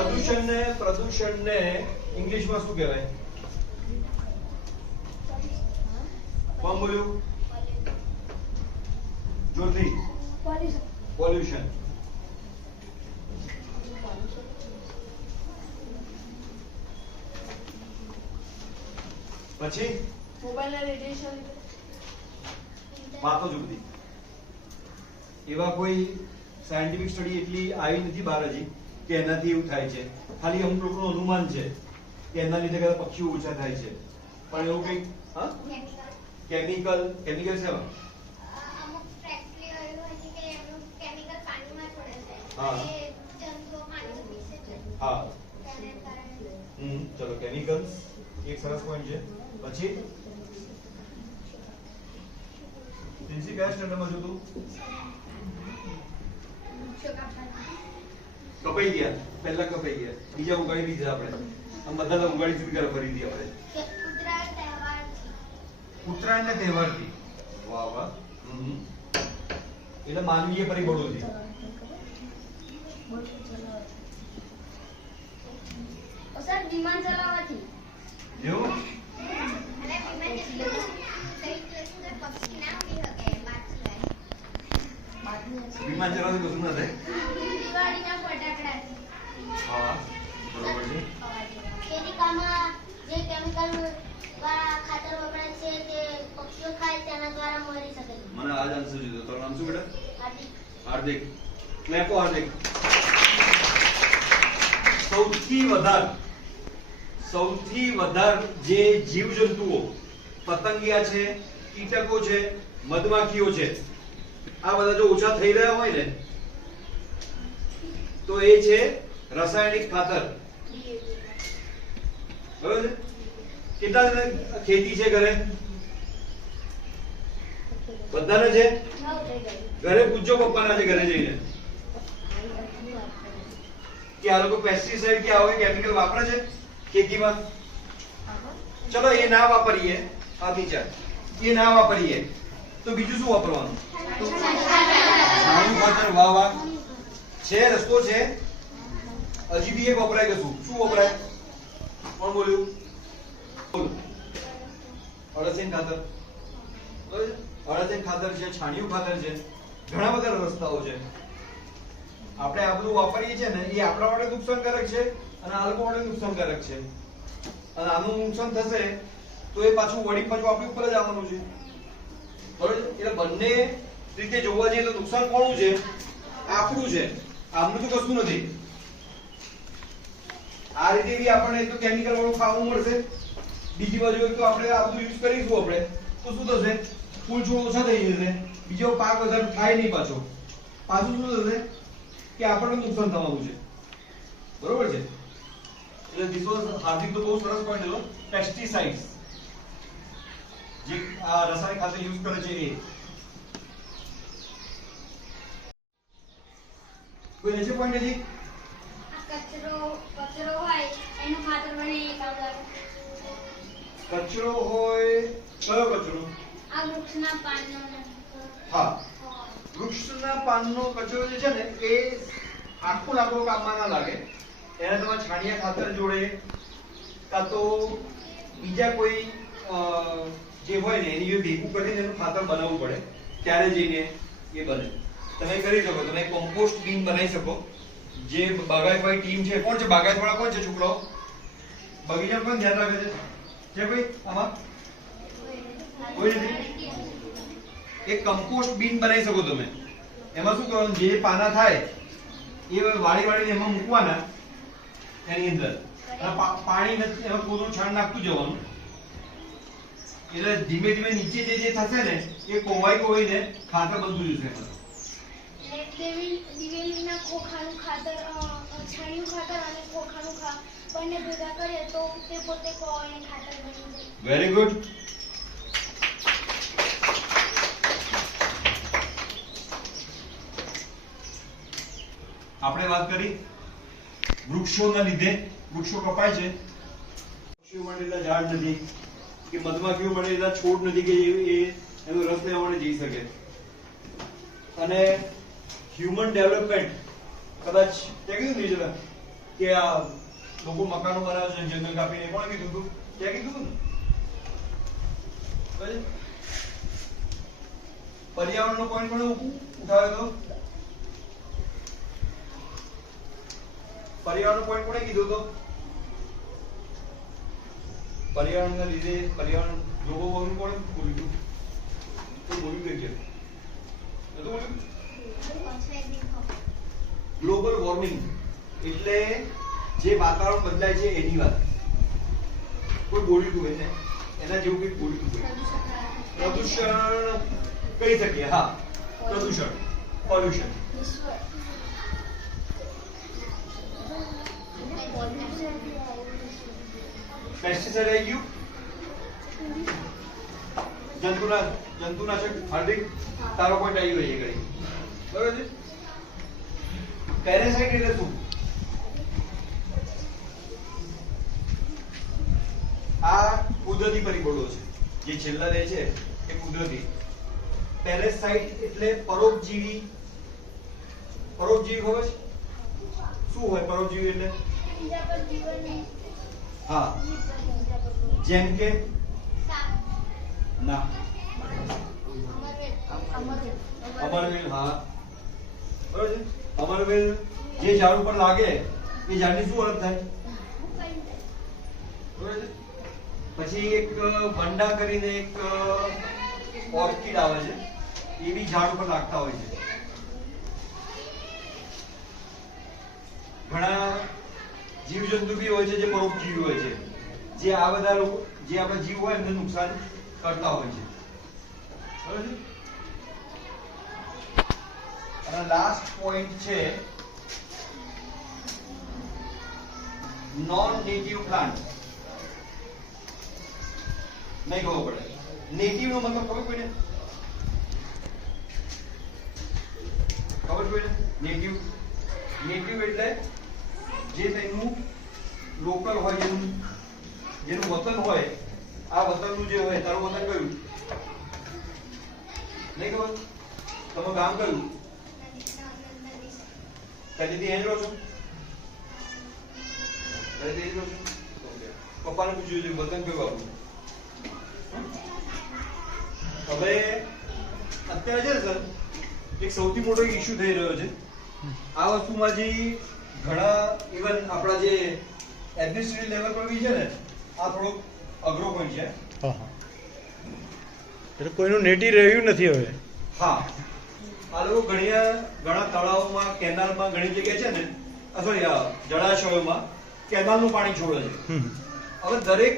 પ્રદૂષણને ઇંગ્લિશમાં શું કહેવાય? કોણ બોલ્યું? જોરથી. પોલ્યુશન. પછી મોબાઈલના રેડિયેશન. વાતો જ બધી. એવા કોઈ સાયન્ટિફિક સ્ટડી એટલી આવી નથી બહાર હજી કે એનાથી એવું થાય છે. ખાલી અમુક લોકોનું અનુમાન છે કે એના લીધે કદાચ પક્ષીઓ ઓછા થાય છે, પણ એવું કંઈક હા કેમિકલ છે અમુક ફેક્ટરીઓ એવી હોય છે કે એમનું કેમિકલ પાણીમાં છોડે છે. હા. એ જંતુઓ પાણી પીશે છે. હા. તેને કારણે ચલો કેમિકલ્સ એક સરસ પોઈન્ટ છે. પછી પ્રિન્સી કયા સ્ટેન્ડર્ડમાં છો તું? કપાઈ ગયા, પહેલા કપાઈ ગયા, બીજા ઉગાડી દીધા આપણે. આમ બધા ઉગાડી દીધી કરે ફરીથી આપણે. કે ઉત્તરાયણ તહેવારથી. ઉત્તરાયણના તહેવારથી. વાહ વાહ. એટલે માનવીય પરિબળોથી. સર વિમાન ચલાવવાથી. એવું? અને વિમાન જેટલું સહી જશે પક્ષી ના ઉડી શકે બાદ સિવાય. વિમાન ચલાવવાથી કશું ના થાય. દિવાળીના ફટાકડાથી. હા બરોબર છે. ખેતીકામમાં જે કેમિકલ વાળા ખાતર વપરાય છે તે પક્ષીઓ ખાય તેના દ્વારા મરી શકે છે. મને આજ આન્સર દીધો. તારું નામ શું બેટા? હાર્દિક. હાર્દિક. ક્લેપો હાર્દિક. સૌથી વધારે જે જીવજંતુઓ પતંગિયા છે, કીટકો છે, મધમાખીઓ છે, આ બધા જો ઓછા થઈ રહ્યા હોય ને તો એ છે રાસાયણિક ખાતર. બરોબર છે? કેટલા જણા ખેતી છે ઘરે? બધાને છે? ઘરે પૂછજો પપ્પાના છે ઘરે જઈને કે આ લોકો પેસ્ટિસાઇડ કે આવા કેમિકલ વાપરે છે ખેતીમાં. ચલો એ ના વાપરીએ, આ ટીચર એ ના વાપરીએ, તો બીજું શું વાપરવાનું? છાણિયું ખાતર. વાહ વાહ, છે રસ્તો છે. હજી બી એક વપરાય કશું. શું વપરાય? કોણ બોલ્યું? બોલો. અળસિયા ખાતર. અળસિયા ખાતર છે, છાણિયું ખાતર છે, ઘણા બધા રસ્તાઓ છે. આપણે આ બધું વાપરીએ છીએ ને એ આપણા માટે નુકસાનકારક છે અને આ લોકો માટે નુકસાનકારક છે. અને આનું નુકસાન થશે તો એ પાછું વળી પાછું આપણી ઉપર જ આવવાનું છે. બરોબર? એટલે બંને રીતે જોવા જઈએ તો નુકસાન કોનું છે? આપણું છે. આમનું તો કશું નથી. આ રીતે બી આપણને તો કેમિકલ વાળું ખાવાનું મળશે. બીજી બાજુ એક તો આપણે આ બધું યુઝ કરીશું આપણે તો શું થશે? ફૂલ છોડ ઓછા થઈ જશે, બીજો પાક વધારે થાય નહીં. પાછું શું થશે કે આપણને નુકસાન થવાનું છે. બરોબર છે? એટલે ધીસ વોઝ હાર્દિક તો બહુ સરસ પોઈન્ટ હતો. પેસ્ટિસાઇડ્સ જે આ રાસાયણિક ખાતર યુઝ કરે છે એ. કોઈ નીચે પોઈન્ટ નથી? કચરો હોય એનું ખાતર બને એ કામ લાગે. કચરો હોય, કયો કચરો? આ વૃક્ષના પાનનો. હા, વૃક્ષના પાનનો કચરો જે છે ને એ આખો કામમાં ના લાગે. એને તમે છાણિયા ખાતર જોડે કાં તો બીજા કોઈ જે હોય ને એની જોડે ભેગું કરીને એનું ખાતર બનાવવું પડે, ત્યારે જઈને એ બને. તમે કરી શકો, તમે કોમ્પોસ્ટ બિન બનાવી શકો. જે બાગાયતવાળી ટીમ છે, કોણ છે બાગાયતવાળા? કોણ છે છોકરાઓ? બગીચામાં કોણ ધ્યાન રાખે છે ભાઈ? આમાં કોઈ નથી. એક કમ્પોસ્ટ બિન બનાવી શકો તમે. એમાં શું કરવાનું? જે પાના થાય એ વાળીને એમાં મૂકવાના એની અંદર. પાણી એમાં કોરું છાણ નાખતું જવાનું. એટલે ધીમે ધીમે નીચે જે થશે ને એ કોવાઈને ખાતર બનતું જશે. દિવેલીના ખોખાનું ખાતર, છાણિયું ખાતર અને ખોખાનું બંને ભેગા કરીએ તો તે પોતે કોવાઈને ખાતર બની જાય. Very good. આપણે વાત કરી વૃક્ષોના લીધે વૃક્ષો કપાય છે. પક્ષીઓ માટે એટલા ઝાડ નથી કે મધમાખીઓ માટે એટલા છોડ નથી કે એ એનો રસ લેવા માટે જઈ શકે. અને હ્યુમન ડેવલપમેન્ટ કદાચ ત્યાં કીધું નહીં કે આ લોકો મકાનો બનાવે છે જંગલ કાપીને. કોણે કીધું હતું? ત્યાં કીધું ને. પર્યાવરણનો પોઈન્ટ પણ ઉઠાવ્યો હતો. પર્યાવરણનો પોઈન્ટ કોણે કીધું હતો? પર્યાવરણના લીધે પર્યાવરણ ગ્લોબલ વોર્મિંગ કોણે બોલ્યું? તો બોલ્યું કે નતું બોલ્યું? ગ્લોબલ વોર્મિંગ એટલે જે વાતાવરણ બદલાય છે એની વાત. કોઈ બોલ્યું હતું એને? એના જેવું કંઈક બોલ્યું હતું. પ્રદૂષણ કહી શકીએ. હા, પ્રદૂષણ, પોલ્યુશન. પેસ્ટિસાઇડ આવી ગયું. જંતુનાશક. હાર્દિક તારો પોઈન્ટ આવી ગયો. કરી બરોબર છે. પેરાસાઇટ એટલે શું? આ કુદરતી પરિબળો છે જે છેલ્લા રહે છે એ કુદરતી. પેરાસાઇટ એટલે પરોપજીવી. પરોપજીવી ખબર છે શું હોય? પરોપજીવી એટલે હા, જેમ કે ના અમરવેલ. હા બરોબર છે. અમરવેલ જે ઝાડ ઉપર લાગે એ ઝાડની શું અલગ થાય? બરોબર છે. પછી એક વંડા કરીને એક ઓર્કિડ આવે છે, એ બી ઝાડ ઉપર લાગતા હોય છે. ઘણા જીવજંતુ બી હોય છે જે પરોપજીવી હોય છે, જે આ બધા લોકો જે આપણા જીવ હોય એમને નુકસાન કરતા હોય છે. બરોબર છે. અને લાસ્ટ પોઈન્ટ છે નોન નેટિવ પ્લાન્ટ. નહીં ખબર પડે. નેટિવ નો મતલબ ખબર કોઈને? ખબર કોઈને? નેટિવ એટલે જે તેનું લોકલ હોય, જેનું વતન હોય. આ વતનનું જે હોય, તારું વતન કયું? નહીં ખબર? તમે ગામ કયું? પહેલેથી અહીં જ રહો છો? પહેલેથી અહીં જ રહો છો? ઓકે. પપ્પાને પૂછ્યું છે વતન કયું આપણું? હવે અત્યારે છે ને સર એક સૌથી મોટો ઇશ્યુ થઈ રહ્યો છે આ વસ્તુમાં. જે ઘણા ઇવન આપણા જે એડમિનિસ્ટ્રેટિવ લેવલ પર બી છે ને આ થોડોક અઘરો પોઈન્ટ છે. હા હા એટલે કોઈનું નેટી રહ્યું નથી હવે. હા, આ લોકો ઘણા તળાવોમાં, કેનાલમાં ઘણી જગ્યાએ છે ને સોરી જળાશયોમાં કેનાલનું પાણી છોડે છે. હવે દરેક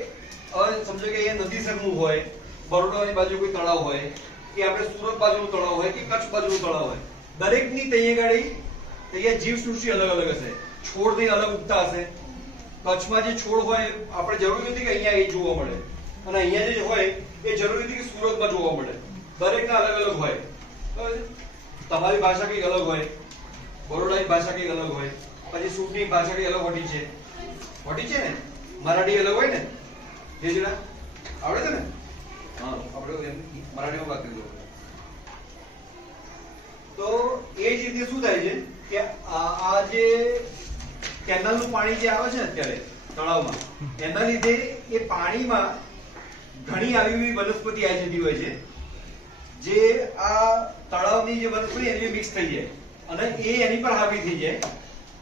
હવે સમજો કે અહીંયા નદી સરનું હોય, બરોડાની બાજુ કોઈ તળાવ હોય કે આપણે સુરત બાજુનું તળાવ હોય કે કચ્છ બાજુનું તળાવ હોય, દરેકની તૈયાર જીવ સૃષ્ટિ અલગ અલગ હશે. છોડ ની અલગ ઉગતા હશે. કચ્છમાં જે છોડ હોય આપણે જરૂરી નથી કે અહીંયા એ જોવા મળે, અને અહીંયા જે હોય એ જરૂરી નથી કે સુરતમાં જોવા મળે. દરેકના અલગ અલગ હોય. તમારી ભાષા કંઈક અલગ હોય, બરોડાની ભાષા કંઈક અલગ હોય, પછી સુરતની ભાષા કંઈક અલગ હોતી છે ને, મરાઠી અલગ હોય ને. જે જરા આવડે છે ને? હા, આપણે મરાઠીમાં વાત કરી દો. તો એ જ રીતે શું થાય છે કે આ જે કેનાલનું પાણી જે આવે છે અત્યારે તળાવમાં, એના લીધે એ પાણીમાં ઘણી આવી વનસ્પતિ આવી જતી હોય છે જે આ તળાવની જે વનસ્પતિ એની મિક્સ થઈ જાય અને એ એની પર હાવી થઈ જાય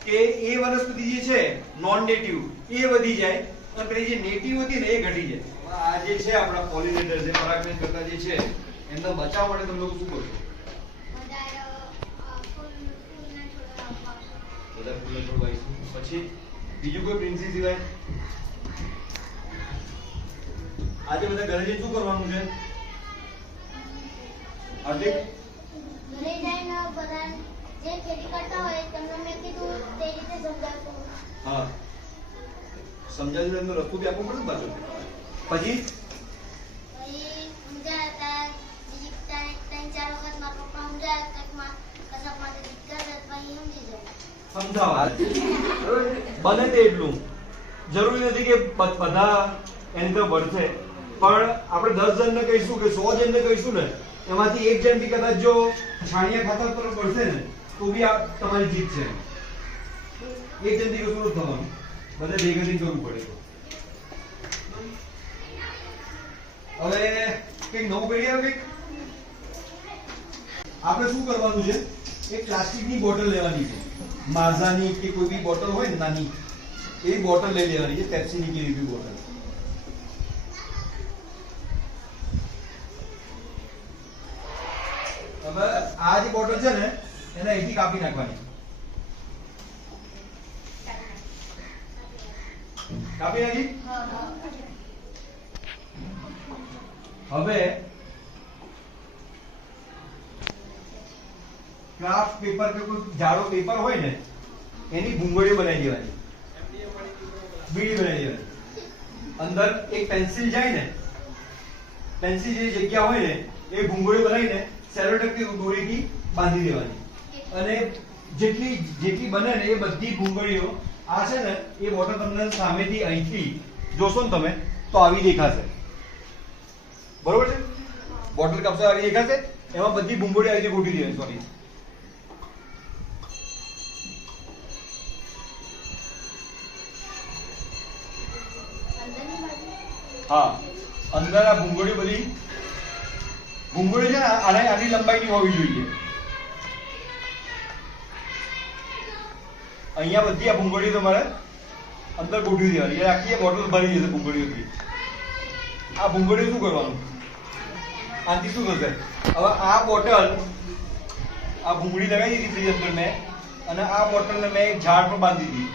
કે એ વનસ્પતિ જે છે નોન નેટિવ એ વધી જાય અને પેલી જે નેટિવ હતી ને એ ઘટી જાય. આ જે છે આપણા પોલિનેટર છે, પરાગણ કરતા જે છે, એમને બચાવવા માટે તમે લોકો શું કરશો? બધા ફૂલને છોડવાઈશું. પછી બીજું કોઈ પ્રિન્સી સિવાય આજે બધા ઘરે જઈને શું કરવાનું છે? હાર્દિક ઘરે જઈને બધા જે ખેતી કરતા હોય તેમને મેં કીધું તે રીતે સમજાવશું. હા, સમજાવી એમનો રસ્તો બી આપવો પડે ને પાછો. પછી પછી સમજાવતા બીજી 3-4 વખત મારા પપ્પા સમજાવ્યા કંઈકમાં કશાક માટે દિક્કત હતી પછી સમજી જાય. સમજાવવા બને તે એટલું. જરૂરી નથી કે બધા એની તો ભરશે, પણ આપણે 10 જણને કહીશું કે 100 જણને કહીશું ને, એમાંથી એક જણ બી કદાચ જો છાણિયા ખાતર પર ભરશે ને તો બી આ તમારી જીત છે. એક જણ થી કશું નથી થવાનું, બધે ભેગા થઈને કરવું પડે. હવે કંઈક નવું કરી આવે. કંઈક આપણે શું કરવાનું છે, એક પ્લાસ્ટિકની બોટલ લેવાની છે, માઝાની કે કોઈ બી બોટલ હોય ને નાની, એ બોટલ લઈ લેવાની છે, પેપ્સીની કે એવી બોટલ. હવે આ જે બોટલ છે ને એને અહીંથી કાપી નાખવાની. કાપી નાખી. હવે ક્રાફ્ટ પેપર કે કોઈ જાડો પેપર હોય ને એની ભૂંગળીઓ બનાવી દેવાની, બીડી બનાવી દેવાની. અંદર એક પેન્સિલ જાય ને, પેન્સિલ જે જગ્યા હોય ને એ ભૂંગળીઓ બનાવીને સેલોટેપની દોરીથી બાંધી દેવાની. અને જેટલી બને ને એ બધી ભૂંગળીઓ આ છે ને એ બોટલ તમને સામેથી અહીંથી જોશો ને તમે તો આવી દેખાશે. બરોબર છે? બોટલ કાપશો આવી દેખાશે, એમાં બધી ભૂંગળીઓ આવી રીતે ગોઠવી દેવાની. સોરી, હા, અંદર આ ભૂંગળીઓ બધી ભૂંગળીઓ છે ને આની લંબાઈની હોવી જોઈએ. અહીંયા બધી આ ભૂંગળીઓ તમારે અંદર ગોઠવી દેવાની. એ આખી બોટલ ભરી જશે ભૂંગળીઓથી. આ ભૂંગળીઓ શું કરવાનું, આનાથી શું થશે? હવે આ બોટલ આ ભૂંગળી લગાવી દીધી ફ્રીજ અંદર મેં, અને આ બોટલને મેં એક ઝાડ પર બાંધી દીધી.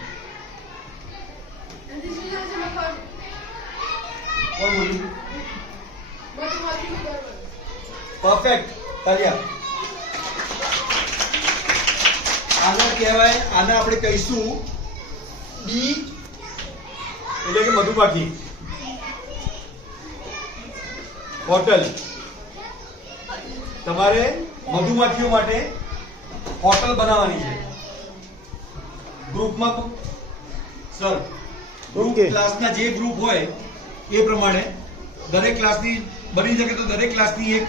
કોણ બોલ્યું? પરફેક્ટ, તાલિયા. આને કહેવાય, આને આપણે કહીશું બી એટલે કે મધુમાખી હોટલ. તમારે મધુમાખીઓ માટે હોટલ બનાવવાની છે. ગ્રુપમાં સર ગ્રુપ ક્લાસના જે ગ્રુપ હોય એ પ્રમાણે દરેક ક્લાસની બની શકે તો દરેક ક્લાસની એક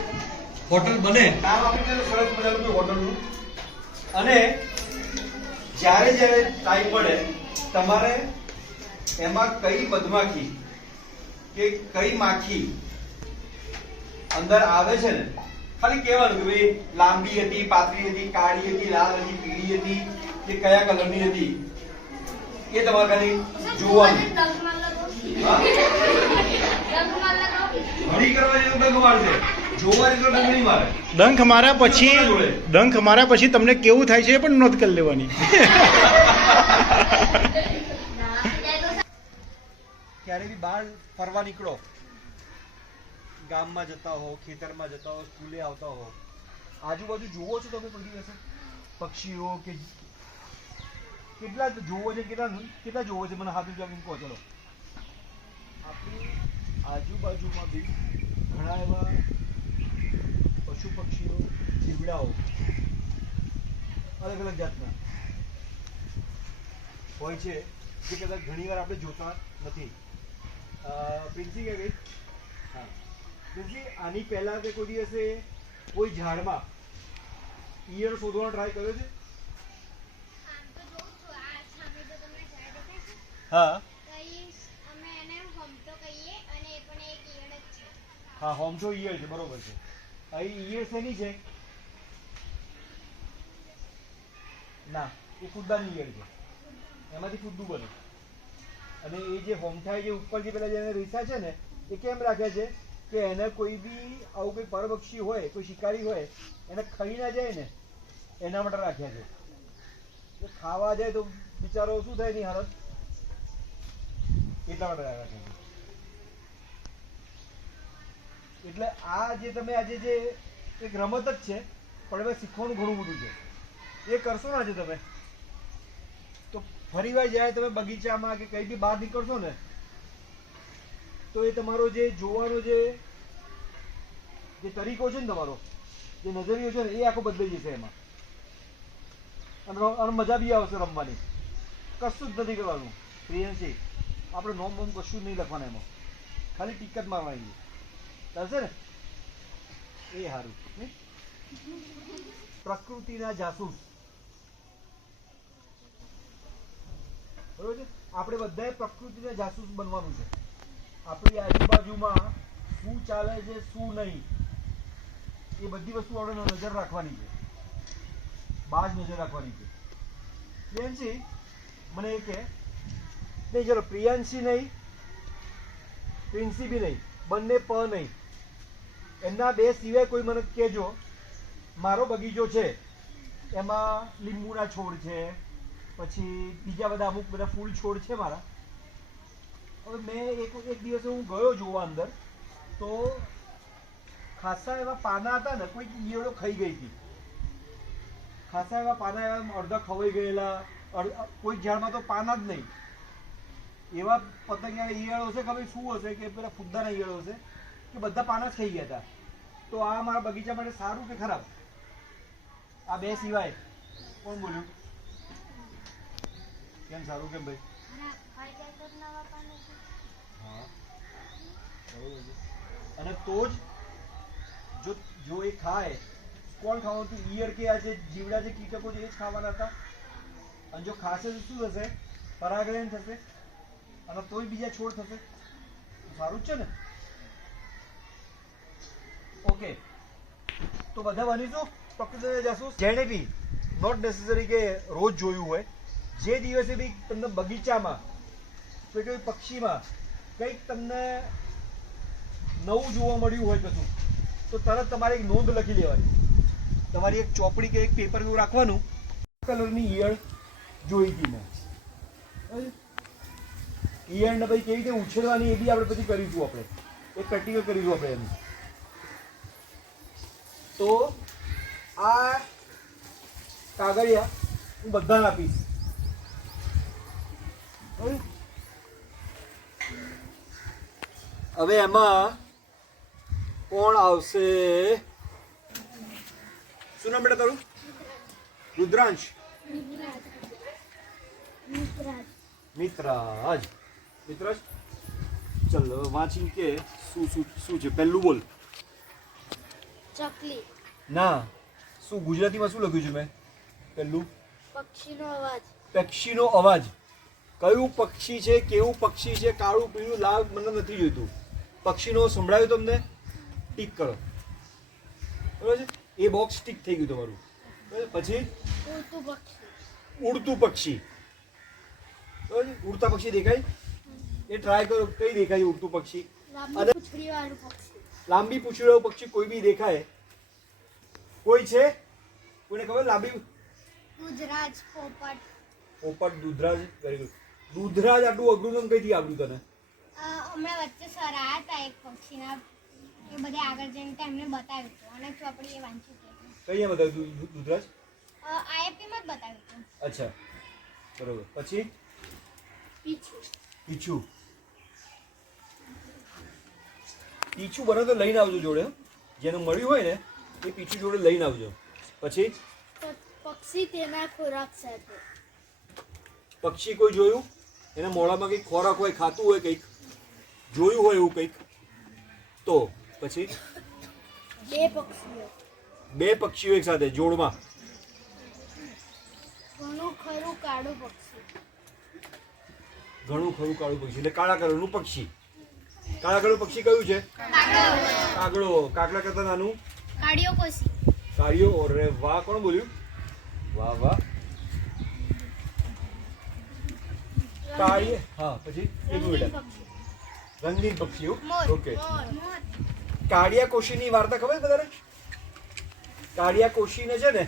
હોટલ બને નામ આપી દે સરસ મજાનું હોટલનું. અને જ્યારે ટાઈમ મળે તમારે એમાં કઈ મધમાખી કે કઈ માખી અંદર આવે છે ને ખાલી કહેવાનું કે ભાઈ લાંબી હતી, પાતળી હતી, કાળી હતી, લાલ હતી, પીળી હતી કે કયા કલરની હતી એ તમારે ખાલી જોવાનું. હા? ઘણી કરવા જેવું ડંખ મારશે, જોવા જેટલો ડંખ નહીં મારે. ડંખ માર્યા પછી તમને કેવું થાય છે એ પણ નોંધ કરી લેવાની. ક્યારે બી બહાર ફરવા નીકળો, ગામમાં જતા હો, ખેતરમાં જતા હો, સ્કૂલે આવતા હો, આજુબાજુ જોવો છો તમે બધી હશે પક્ષીઓ કે કેટલા જોવો છે, કેટલા જોવો છે મને હાથ ઊંચા કહો. ચલો, આપણી આજુબાજુમાં બી ઘણા એવા પશુ પક્ષીઓ, જીવડાઓ અલગ અલગ જાતના હોય છે જે કદાચ ઘણી વાર આપણે જોતા નથી. પ્રિન્સી કે ગઈ? હા પ્રિન્સી, આની પહેલા તે કોઈ દિવસે કોઈ ઝાડમાં ઈયળ શોધવાનો ટ્રાય કર્યો છે? આમ તો જોઉં છું, આ સામે જો તમને ઝાડ દેખાય છે હા તો અમે એને હમતો કહીએ અને એ પણ એક ઈયળ જ છે. હા, હોમચો ઈયળ છે, બરોબર છે. અહીં ઈયળ શેની છે? ના, એ ફૂદદાની ઈયળ છે, એમાંથી ફૂદું બને. અને એ જે હોમઠાઈ જે ઉપર જે પેલા જેને રીસા છે ને એ કેમ રાખે છે કે એને કોઈ બી આવું કોઈ પરપક્ષી હોય, કોઈ શિકારી હોય એને ખાઈ ના જાય ને એના માટે રાખ્યા છે. જો ખાવા જાય તો બિચારો શું થાય એની હાલત, એટલા માટે રાખ્યા છે. એટલે આ જે તમે આજે જે એક રમત જ છે પણ એમાં શીખવાનું ઘણું બધું છે. એ કરશો ને આજે તમે તો ફરી વાર જ્યારે તમે બગીચામાં કે કઈ બી બહાર નીકળશો ને તો એ તમારો જે જોવાનો જે તરીકો છે ને, તમારો જે નજરિયો છે ને એ આખો બદલાઈ જશે એમાં. અને મજા બી આવશે રમવાની. કશું જ નથી કરવાનું પ્રિયંશી, આપણે નોમ બોમ કશું જ નહીં લખવાના એમાં, ખાલી ટીક જ મારવાની. ચાલશે ને? એ સારું. પ્રકૃતિના જાસૂસ, બરોબર છે? આપણે બધાએ પ્રકૃતિના જાસૂસ બનવાનું છે. આપણી આજુબાજુમાં શું ચાલે છે શું નહીં એ બધી વસ્તુ આપણે નજર રાખવાની છે, બાજ નજર રાખવાની છે. પ્રિયાંશી મને એ કે નહીં, ચલો પ્રિયાંશી નહીં, પ્રિન્સી બી નહીં, બંને પ નહીં, એમના બે સિવાય કોઈ મને કહેજો. મારો બગીચો છે એમાં લીંબુના છોડ છે, પછી બીજા બધા અમુક બધા ફૂલ છોડ છે મારા. હવે મેં એક દિવસે હું ગયો જોવા અંદર તો ખાસા એવા પાના હતા ને, કોઈ ઈયળો ખાઈ ગઈ હતી. ખાસા એવા પાના એવા અડધા ખવાઈ ગયેલા, કોઈ ઝાડમાં તો પાના જ નહીં. એવા પતંગિયા ઈયળો હશે, ખબર શું હશે કે પેલા ફુદ્દાના ઈયળો હશે કે બધા પાના જ ખાઈ ગયા હતા. તો આ મારા બગીચા માટે સારું કે ખરાબ? આ બે સિવાય કોણ બોલ્યું? કેમ સારું કેમ ભાઈ? હા બરોબર છે. અને તો જ જો એ ખાય, કોણ ખાવાનું હતું? ઈયળ કે આ જે જીવડા જે કીટકો છે એ જ ખાવાના હતા. અને જો ખાશે તો શું થશે? પરાગયન થશે અને તોય બીજા છોડ થશે. સારું જ છે ને? ઓકે, તો બધા બનીશું પ્રકૃતિના જાસૂસ. જેણે બી નોટ નેસેસરી કે રોજ જોયું હોય, જે દિવસે બી તમને બગીચામાં કોઈ પક્ષીમાં કંઈક તમને નવું જોવા મળ્યું હોય કશું, તો તરત તમારે એક નોંધ લખી લેવાની. તમારી એક ચોપડી કે એક પેપર એવું રાખવાનું, કલરની ઈયળ જોઈ હતી મેં. ઈયળને પછી કેવી રીતે ઉછેરવાની એ બી આપણે પછી કરીશું, આપણે એક પ્રેક્ટિકલ કરીશું આપણે એનું. તો આ કાગળિયા હું બધાને આપીશ. હવે એમાં કોણ આવશે? શું નામ બેટા તારું? રુદ્રાંશ? મિત્રાજ. મિત્રાજ ચલ વાંચી કે શું શું શું છે પહેલું બોલ. ચકલી. ના. શું ગુજરાતીમાં શું લખ્યું છે મેં પહેલું? પક્ષીનો અવાજ. પક્ષીનો અવાજ. કયું પક્ષી છે, કેવું પક્ષી છે, કાળું પીળું લાલ મને નથી જોઈતું. પક્ષીનો સંભળાયું તમને? ટીક કરો. બરાબર છે, એ બોક્સ ટીક થઈ ગયું તમારું. બરાબર. પછી ઉડતું પક્ષી. ઉડતું પક્ષી. બરાબર છે, ઉડતા પક્ષી દેખાય? એ ટ્રાય કરો, કઈ દેખાય ઉડતું પક્ષી? લાંબી પૂંછડીવાળું પક્ષી. લાંબી પૂંછડીવાળું પક્ષી કોઈ બી દેખાય? કોઈ છે? કોઈને ખબર? લાંબી દૂધરાજ, પોપટ. પોપટ, દૂધરાજ. Very good. દૂધરાજ આટલું અઘરું નામ કઈથી આવ્યું તને? હમણાં વચ્ચે સર આવ્યા હતા એક પક્ષીના, એ બધે આગળ જઈને તો એમને બતાવ્યું હતું અને ચોપડી એ વાંચ્યું હતું. કઈ બતાવ્યું દૂધરાજ? આઈએપીમાં જ બતાવ્યું હતું. અચ્છા, બરોબર. પછી પીછું. પીછું. પીછું બને તો લઈને આવજો જોડે. જેને મળ્યું હોય ને એ પીછું જોડે લઈને આવજો. પછી પક્ષી તેના ખોરાક સાથે. પક્ષી કોઈ જોયું? એના મોઢામાં કંઈક ખોરાક હોય, ખાતું હોય, કંઈક જોયું હોય એવું કંઈક? તો પછી બે પક્ષીઓ. બે પક્ષીઓ એક સાથે જોડમાં. ઘણું ખરું કાળું પક્ષી. ઘણું ખરું કાળું પક્ષી એટલે કાળા કલરનું પક્ષી. કાળા કલરનું પક્ષી કયું છે? કાગડો. કાગડા કરતા નાનું? કાળિયો કોસી. કાળિયો. અરે વાહ, કોણ બોલ્યું? વાહ વાહ. કાળીએ. હા, પછી એક મિનિટ. રંગીન પક્ષીઓ. ઓકે. કાળિયા કોશીની વાર્તા ખબર છે બધાને? કાળિયા કોશીને છે ને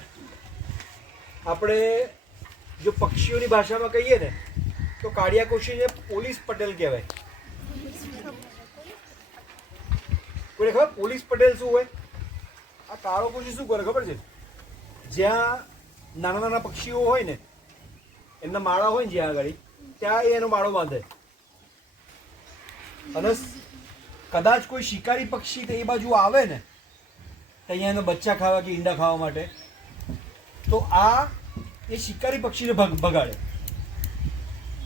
આપણે જો પક્ષીઓની ભાષામાં કહીએ ને તો કાળિયા કોશીને પોલીસ પટેલ કહેવાય. કોઈને ખબર પોલીસ પટેલ શું હોય? આ કાળો કોશી શું કરે ખબર છે? જ્યાં નાના નાના પક્ષીઓ હોય ને એમના માળા હોય ને જ્યાં આગળ, ત્યાં એ એનો માળો બાંધે. અને કદાચ કોઈ શિકારી પક્ષી તો એ બાજુ આવે ને તો અહીંયા એના બચ્ચા ખાવા કે ઈંડા ખાવા માટે, તો આ એ શિકારી પક્ષીને ભગાડે.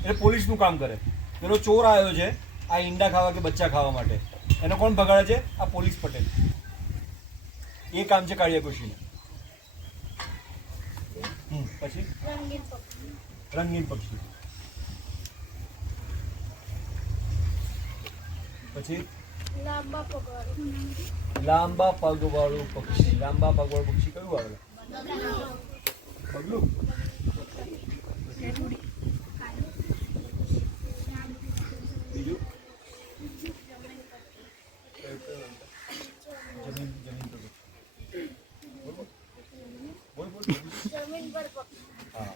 એટલે પોલીસનું કામ કરે. પેલો ચોર આવ્યો છે આ ઈંડા ખાવા કે બચ્ચા ખાવા માટે, એને કોણ ભગાડે છે? આ પોલીસ પટેલ. એ કામ છે કાળિયા કોશીને. પછી રંગીન પક્ષી. રંગીન પક્ષી. પછી લાંબા પગવાળું. લાંબા પગવાળું પક્ષી. લાંબા પગવાળું પક્ષી કયું આવે? બગલું. બીજું જમીન જમીન પર. બોલ બોલ. જમીન પર પક્ષી. હા.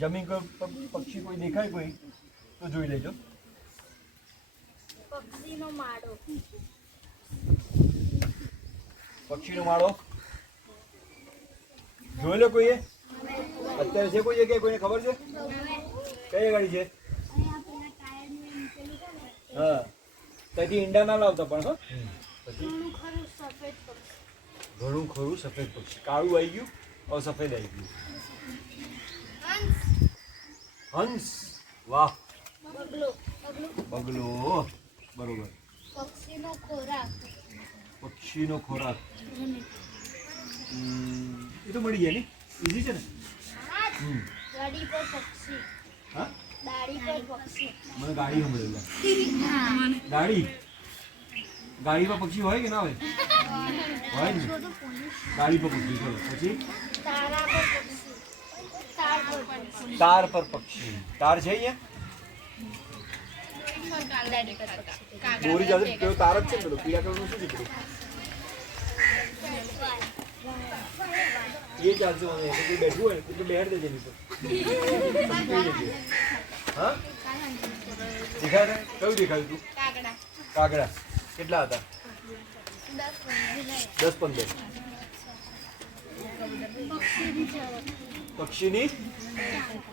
જમીન પર પક્ષી કોઈ દેખાય કોઈ તો જોઈ લેજો. પક્ષીનો માળો. પક્ષીનો માળો જોઈ લો કોઈએ? અત્યારે છે કોઈ જગ્યાએ? કોઈને ખબર છે કઈ ગાડી છે? હા, ત્યાંથી ઈંડા ના લાવતા પણ. હા, પછી ઘણું ખરું સફેદ પક્ષી. ઘણું ખરું સફેદ પક્ષી. કાળું આવી ગયું, હવે સફેદ આવી ગયું. હંસ. વાહ. બગલો. બગલો. બરોબર. પક્ષીનો ખોરાક. પક્ષીનો ખોરાક. એ તો મળી ગયા ને? ઈઝી છે ને? ગાડી પર પક્ષી. હા, દાડી પર પક્ષી. મને ગાડી મળેલા. ગાડી. ગાડીમાં પક્ષી હોય કે ના હોય? હોય ને. ગાડી પર પક્ષી. ચલો પછી તારા પર પક્ષી. તાર પર પક્ષી. તાર પર પક્ષી. તાર છે અહીંયા? દોરી ચાલે પેલો તાર જ છે ને? પેલો પીળા કલરનું શું છે પેલું? એ ચાલશે મને. કોઈ બેઠું હોય ને એટલે બેઠ દેજે એની પર. હા, દેખાય ને? કયું દેખાયું તું? કાગડા. કેટલા હતા? 10-15. પક્ષીની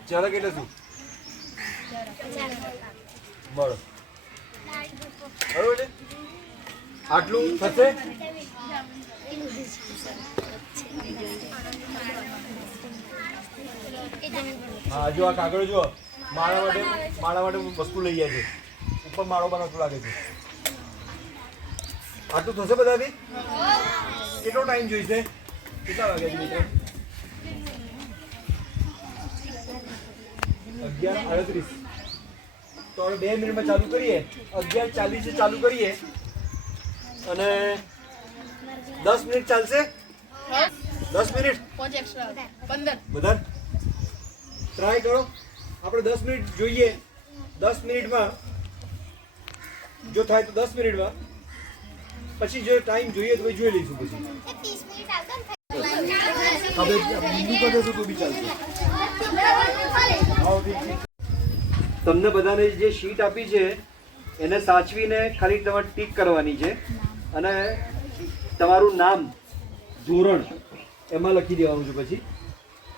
ઝડપ એટલે શું? બરોબર. બરોબર છે. આટલું થશે? હા, જો આ કાગળ જો માળા માટે વસ્તુ લઈ જાય છે. ઉપર માળો બનાવતો લાગે છે. આટલું થશે બધાથી? કેટલો ટાઈમ જોઈશે? કેટલા વાગ્યા છે મિત્રો? 11:38. તો હવે 2 મિનિટમાં ચાલુ કરીએ. 11:40 ચાલુ કરીએ અને 10 મિનિટ ચાલશે. 10 મિનિટ બધા ટ્રાય કરો. આપણે 10 મિનિટ જોઈએ. 10 મિનિટમાં જો થાય તો 10 મિનિટમાં, પછી જો ટાઈમ જોઈએ તો જોઈ લઈશું. પછી 30 મિનિટ આગળ હવે બીજું કરી દેશું તો બી ચાલશે. તમને બધાને જે શીટ આપી છે એને સાચવીને ખાલી તમારે ટીક કરવાની છે અને તમારું નામ, ધોરણ એમાં લખી દેવાનું છે પછી.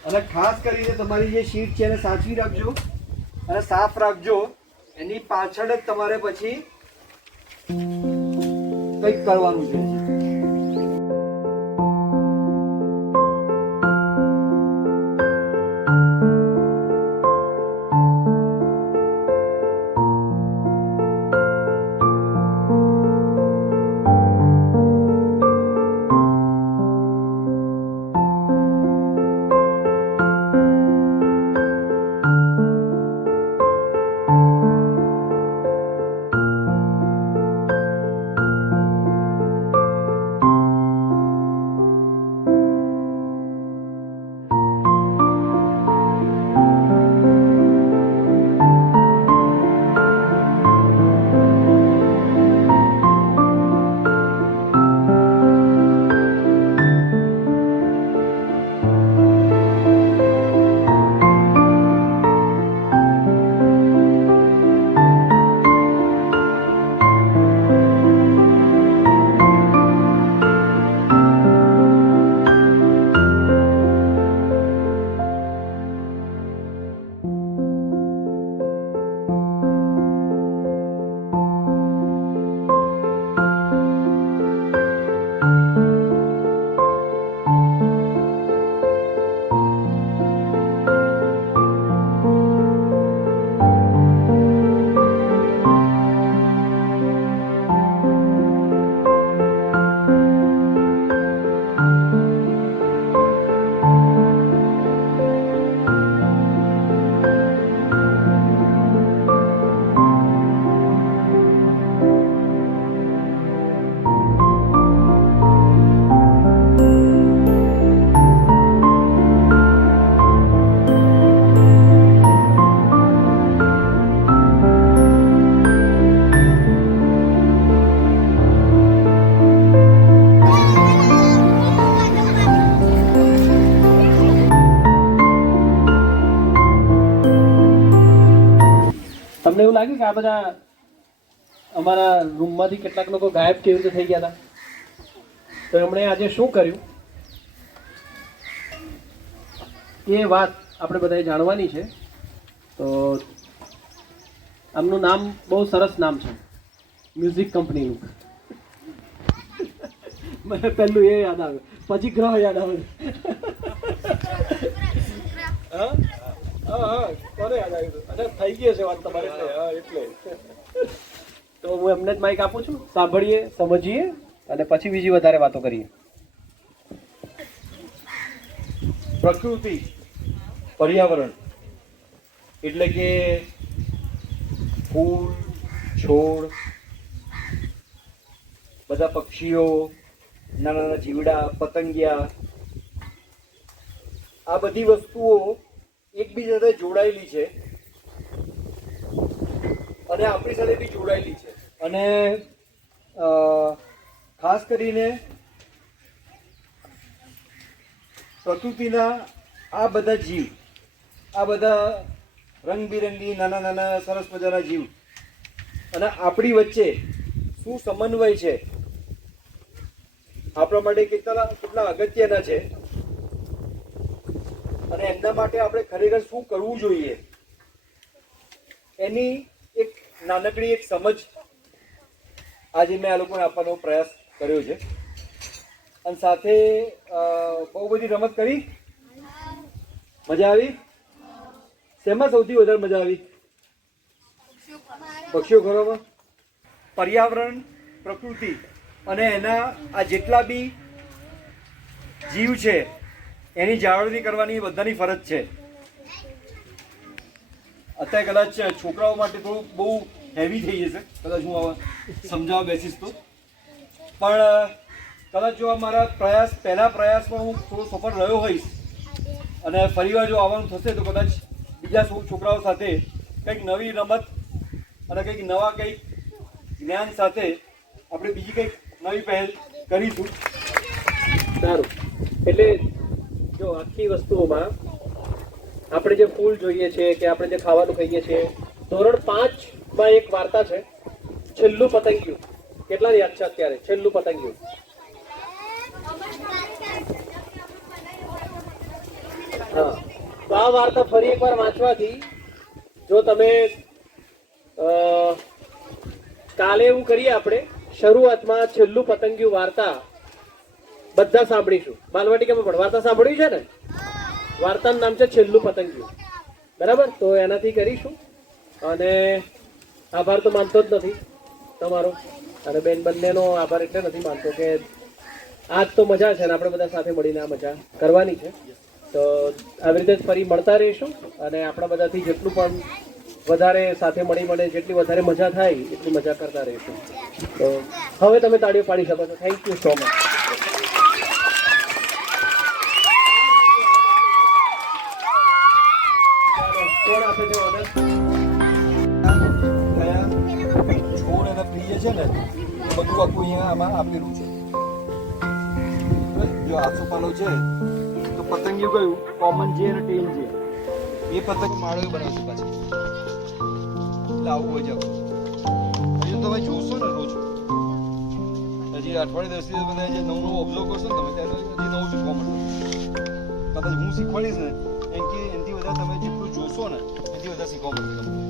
અને ખાસ કરીને તમારી જે શીટ છે એને સાચવી રાખજો અને સાફ રાખજો. એની પાછળ જ તમારે પછી કંઈક કરવાનું છે. તમને એવું લાગ્યું કે આ બધા અમારા રૂમમાંથી કેટલાક લોકો ગાયબ કેવી રીતે થઈ ગયા હતા? તો એમણે આજે શું કર્યું એ વાત આપણે બધાએ જાણવાની છે. તો આમનું નામ બહુ સરસ નામ છે, મ્યુઝિક કંપનીનું. મને પહેલું એ યાદ આવે, પછી ગ્રહ યાદ આવે. હા હા, કોને યાદ આવ્યું? અને થઈ ગઈ છે વાત તમારે એટલે. હા એટલે તો હું એમને જ માઇક આપું છું. સાંભળીએ, સમજીએ અને પછી બીજી વધારે વાતો કરીએ. પ્રકૃતિ, પર્યાવરણ એટલે કે ફૂલ, છોડ, બધા પક્ષીઓ, નાના નાના જીવડા, પતંગિયા, આ બધી વસ્તુઓ એકબીજા સાથે જોડાયેલી છે અને આપણી સાથે બી જોડાયેલી છે. અને ખાસ કરીને પ્રકૃતિના આ બધા જીવ, આ બધા રંગબેરંગી નાના નાના સરસ મજાના જીવ અને આપણી વચ્ચે શું સમન્વય છે, આપણા માટે કેટલા અગત્યના છે અને એમના માટે આપણે ખરેખર શું કરવું જોઈએ એની એક નાનકડી એક સમજ આજે મેં આ લોકોને આપવાનો પ્રયાસ કર્યો છે. અને સાથે બહુ બધી રમત કરી. મજા આવી? શેમાં સૌથી વધારે મજા આવી? પક્ષીઓ ઘરોમાં. પર્યાવરણ, પ્રકૃતિ અને એના આ જેટલા બી જીવ છે એની જાળવણી કરવાની બધાની ફરજ છે. અત્યારે કદાચ છોકરાઓ માટે થોડું બહુ હેવી થઈ જશે કદાચ હું હવે સમજાવવા બેસીશ તો, પણ કદાચ જો આ મારા પહેલા પ્રયાસમાં હું થોડો સફળ રહ્યો હોઈશ અને ફરીવાર જો આવવાનું થશે તો કદાચ બીજા છોકરાઓ સાથે કંઈક નવી રમત અને કંઈક નવા કંઈક જ્ઞાન સાથે આપણે બીજી કંઈક નવી પહેલ કરીશું. સારું. એટલે જો આખી વસ્તુઓમાં આપણે જે ફૂલ જોઈએ છે કે આપણે જે ખાવાનું ખાઈએ છીએ, ધોરણ 5 માં એક વાર્તા છે, છેલ્લું પતંગિયું. કેટલા યાદ છે અત્યારે છેલ્લું પતંગિયું? હા, તો આ વાર્તા ફરી એકવાર વાંચવાથી જો તમે કાલે એવું કરીએ, આપણે શરૂઆતમાં છેલ્લું પતંગિયું વાર્તા બધા સાંભળીશું. બાલવાટિકામાં પણ વાર્તા સાંભળ્યું છે ને? વાર્તાનું નામ છે છેલ્લું પતંગિયું. બરાબર, તો એનાથી કરીશું. અને આભાર તો માનતો જ નથી તમારો અને બેન બંનેનો આભાર એટલે નથી માનતો કે આજ તો મજા છે ને આપણે બધા સાથે મળીને આ મજા કરવાની છે. તો આવી રીતે જ ફરી મળતા રહીશું અને આપણા બધાથી જેટલું પણ વધારે સાથે મળીને જેટલી વધારે મજા થાય એટલી મજા કરતા રહીશું. તો હવે તમે તાળીઓ પાડી શકો છો. Thank you so much. કોણ આપે છે ઓર્ડર? છોડ અને પ્રિય છે ને એ બધું આખું અહીંયા આમાં આપેલું છે. જો આસોપાલો છે તો પતંગિયું કયું કોમન જે અને ટેલ જે એ પતંગ માળો બનાવશું પાછું એટલે આવું હોય છે. હજુ તમે જોશો ને રોજ હજી અઠવાડિયે 10 દિવસ બધા જે નવું ઓબ્ઝર્વ કરશો ને તમે ત્યારે હજી નવું શીખવા મળશે. કદાચ હું શીખવાડીશ ને એનાથી વધારે તમે જેટલું જોશો ને એનાથી વધારે શીખવા મળશે તમને.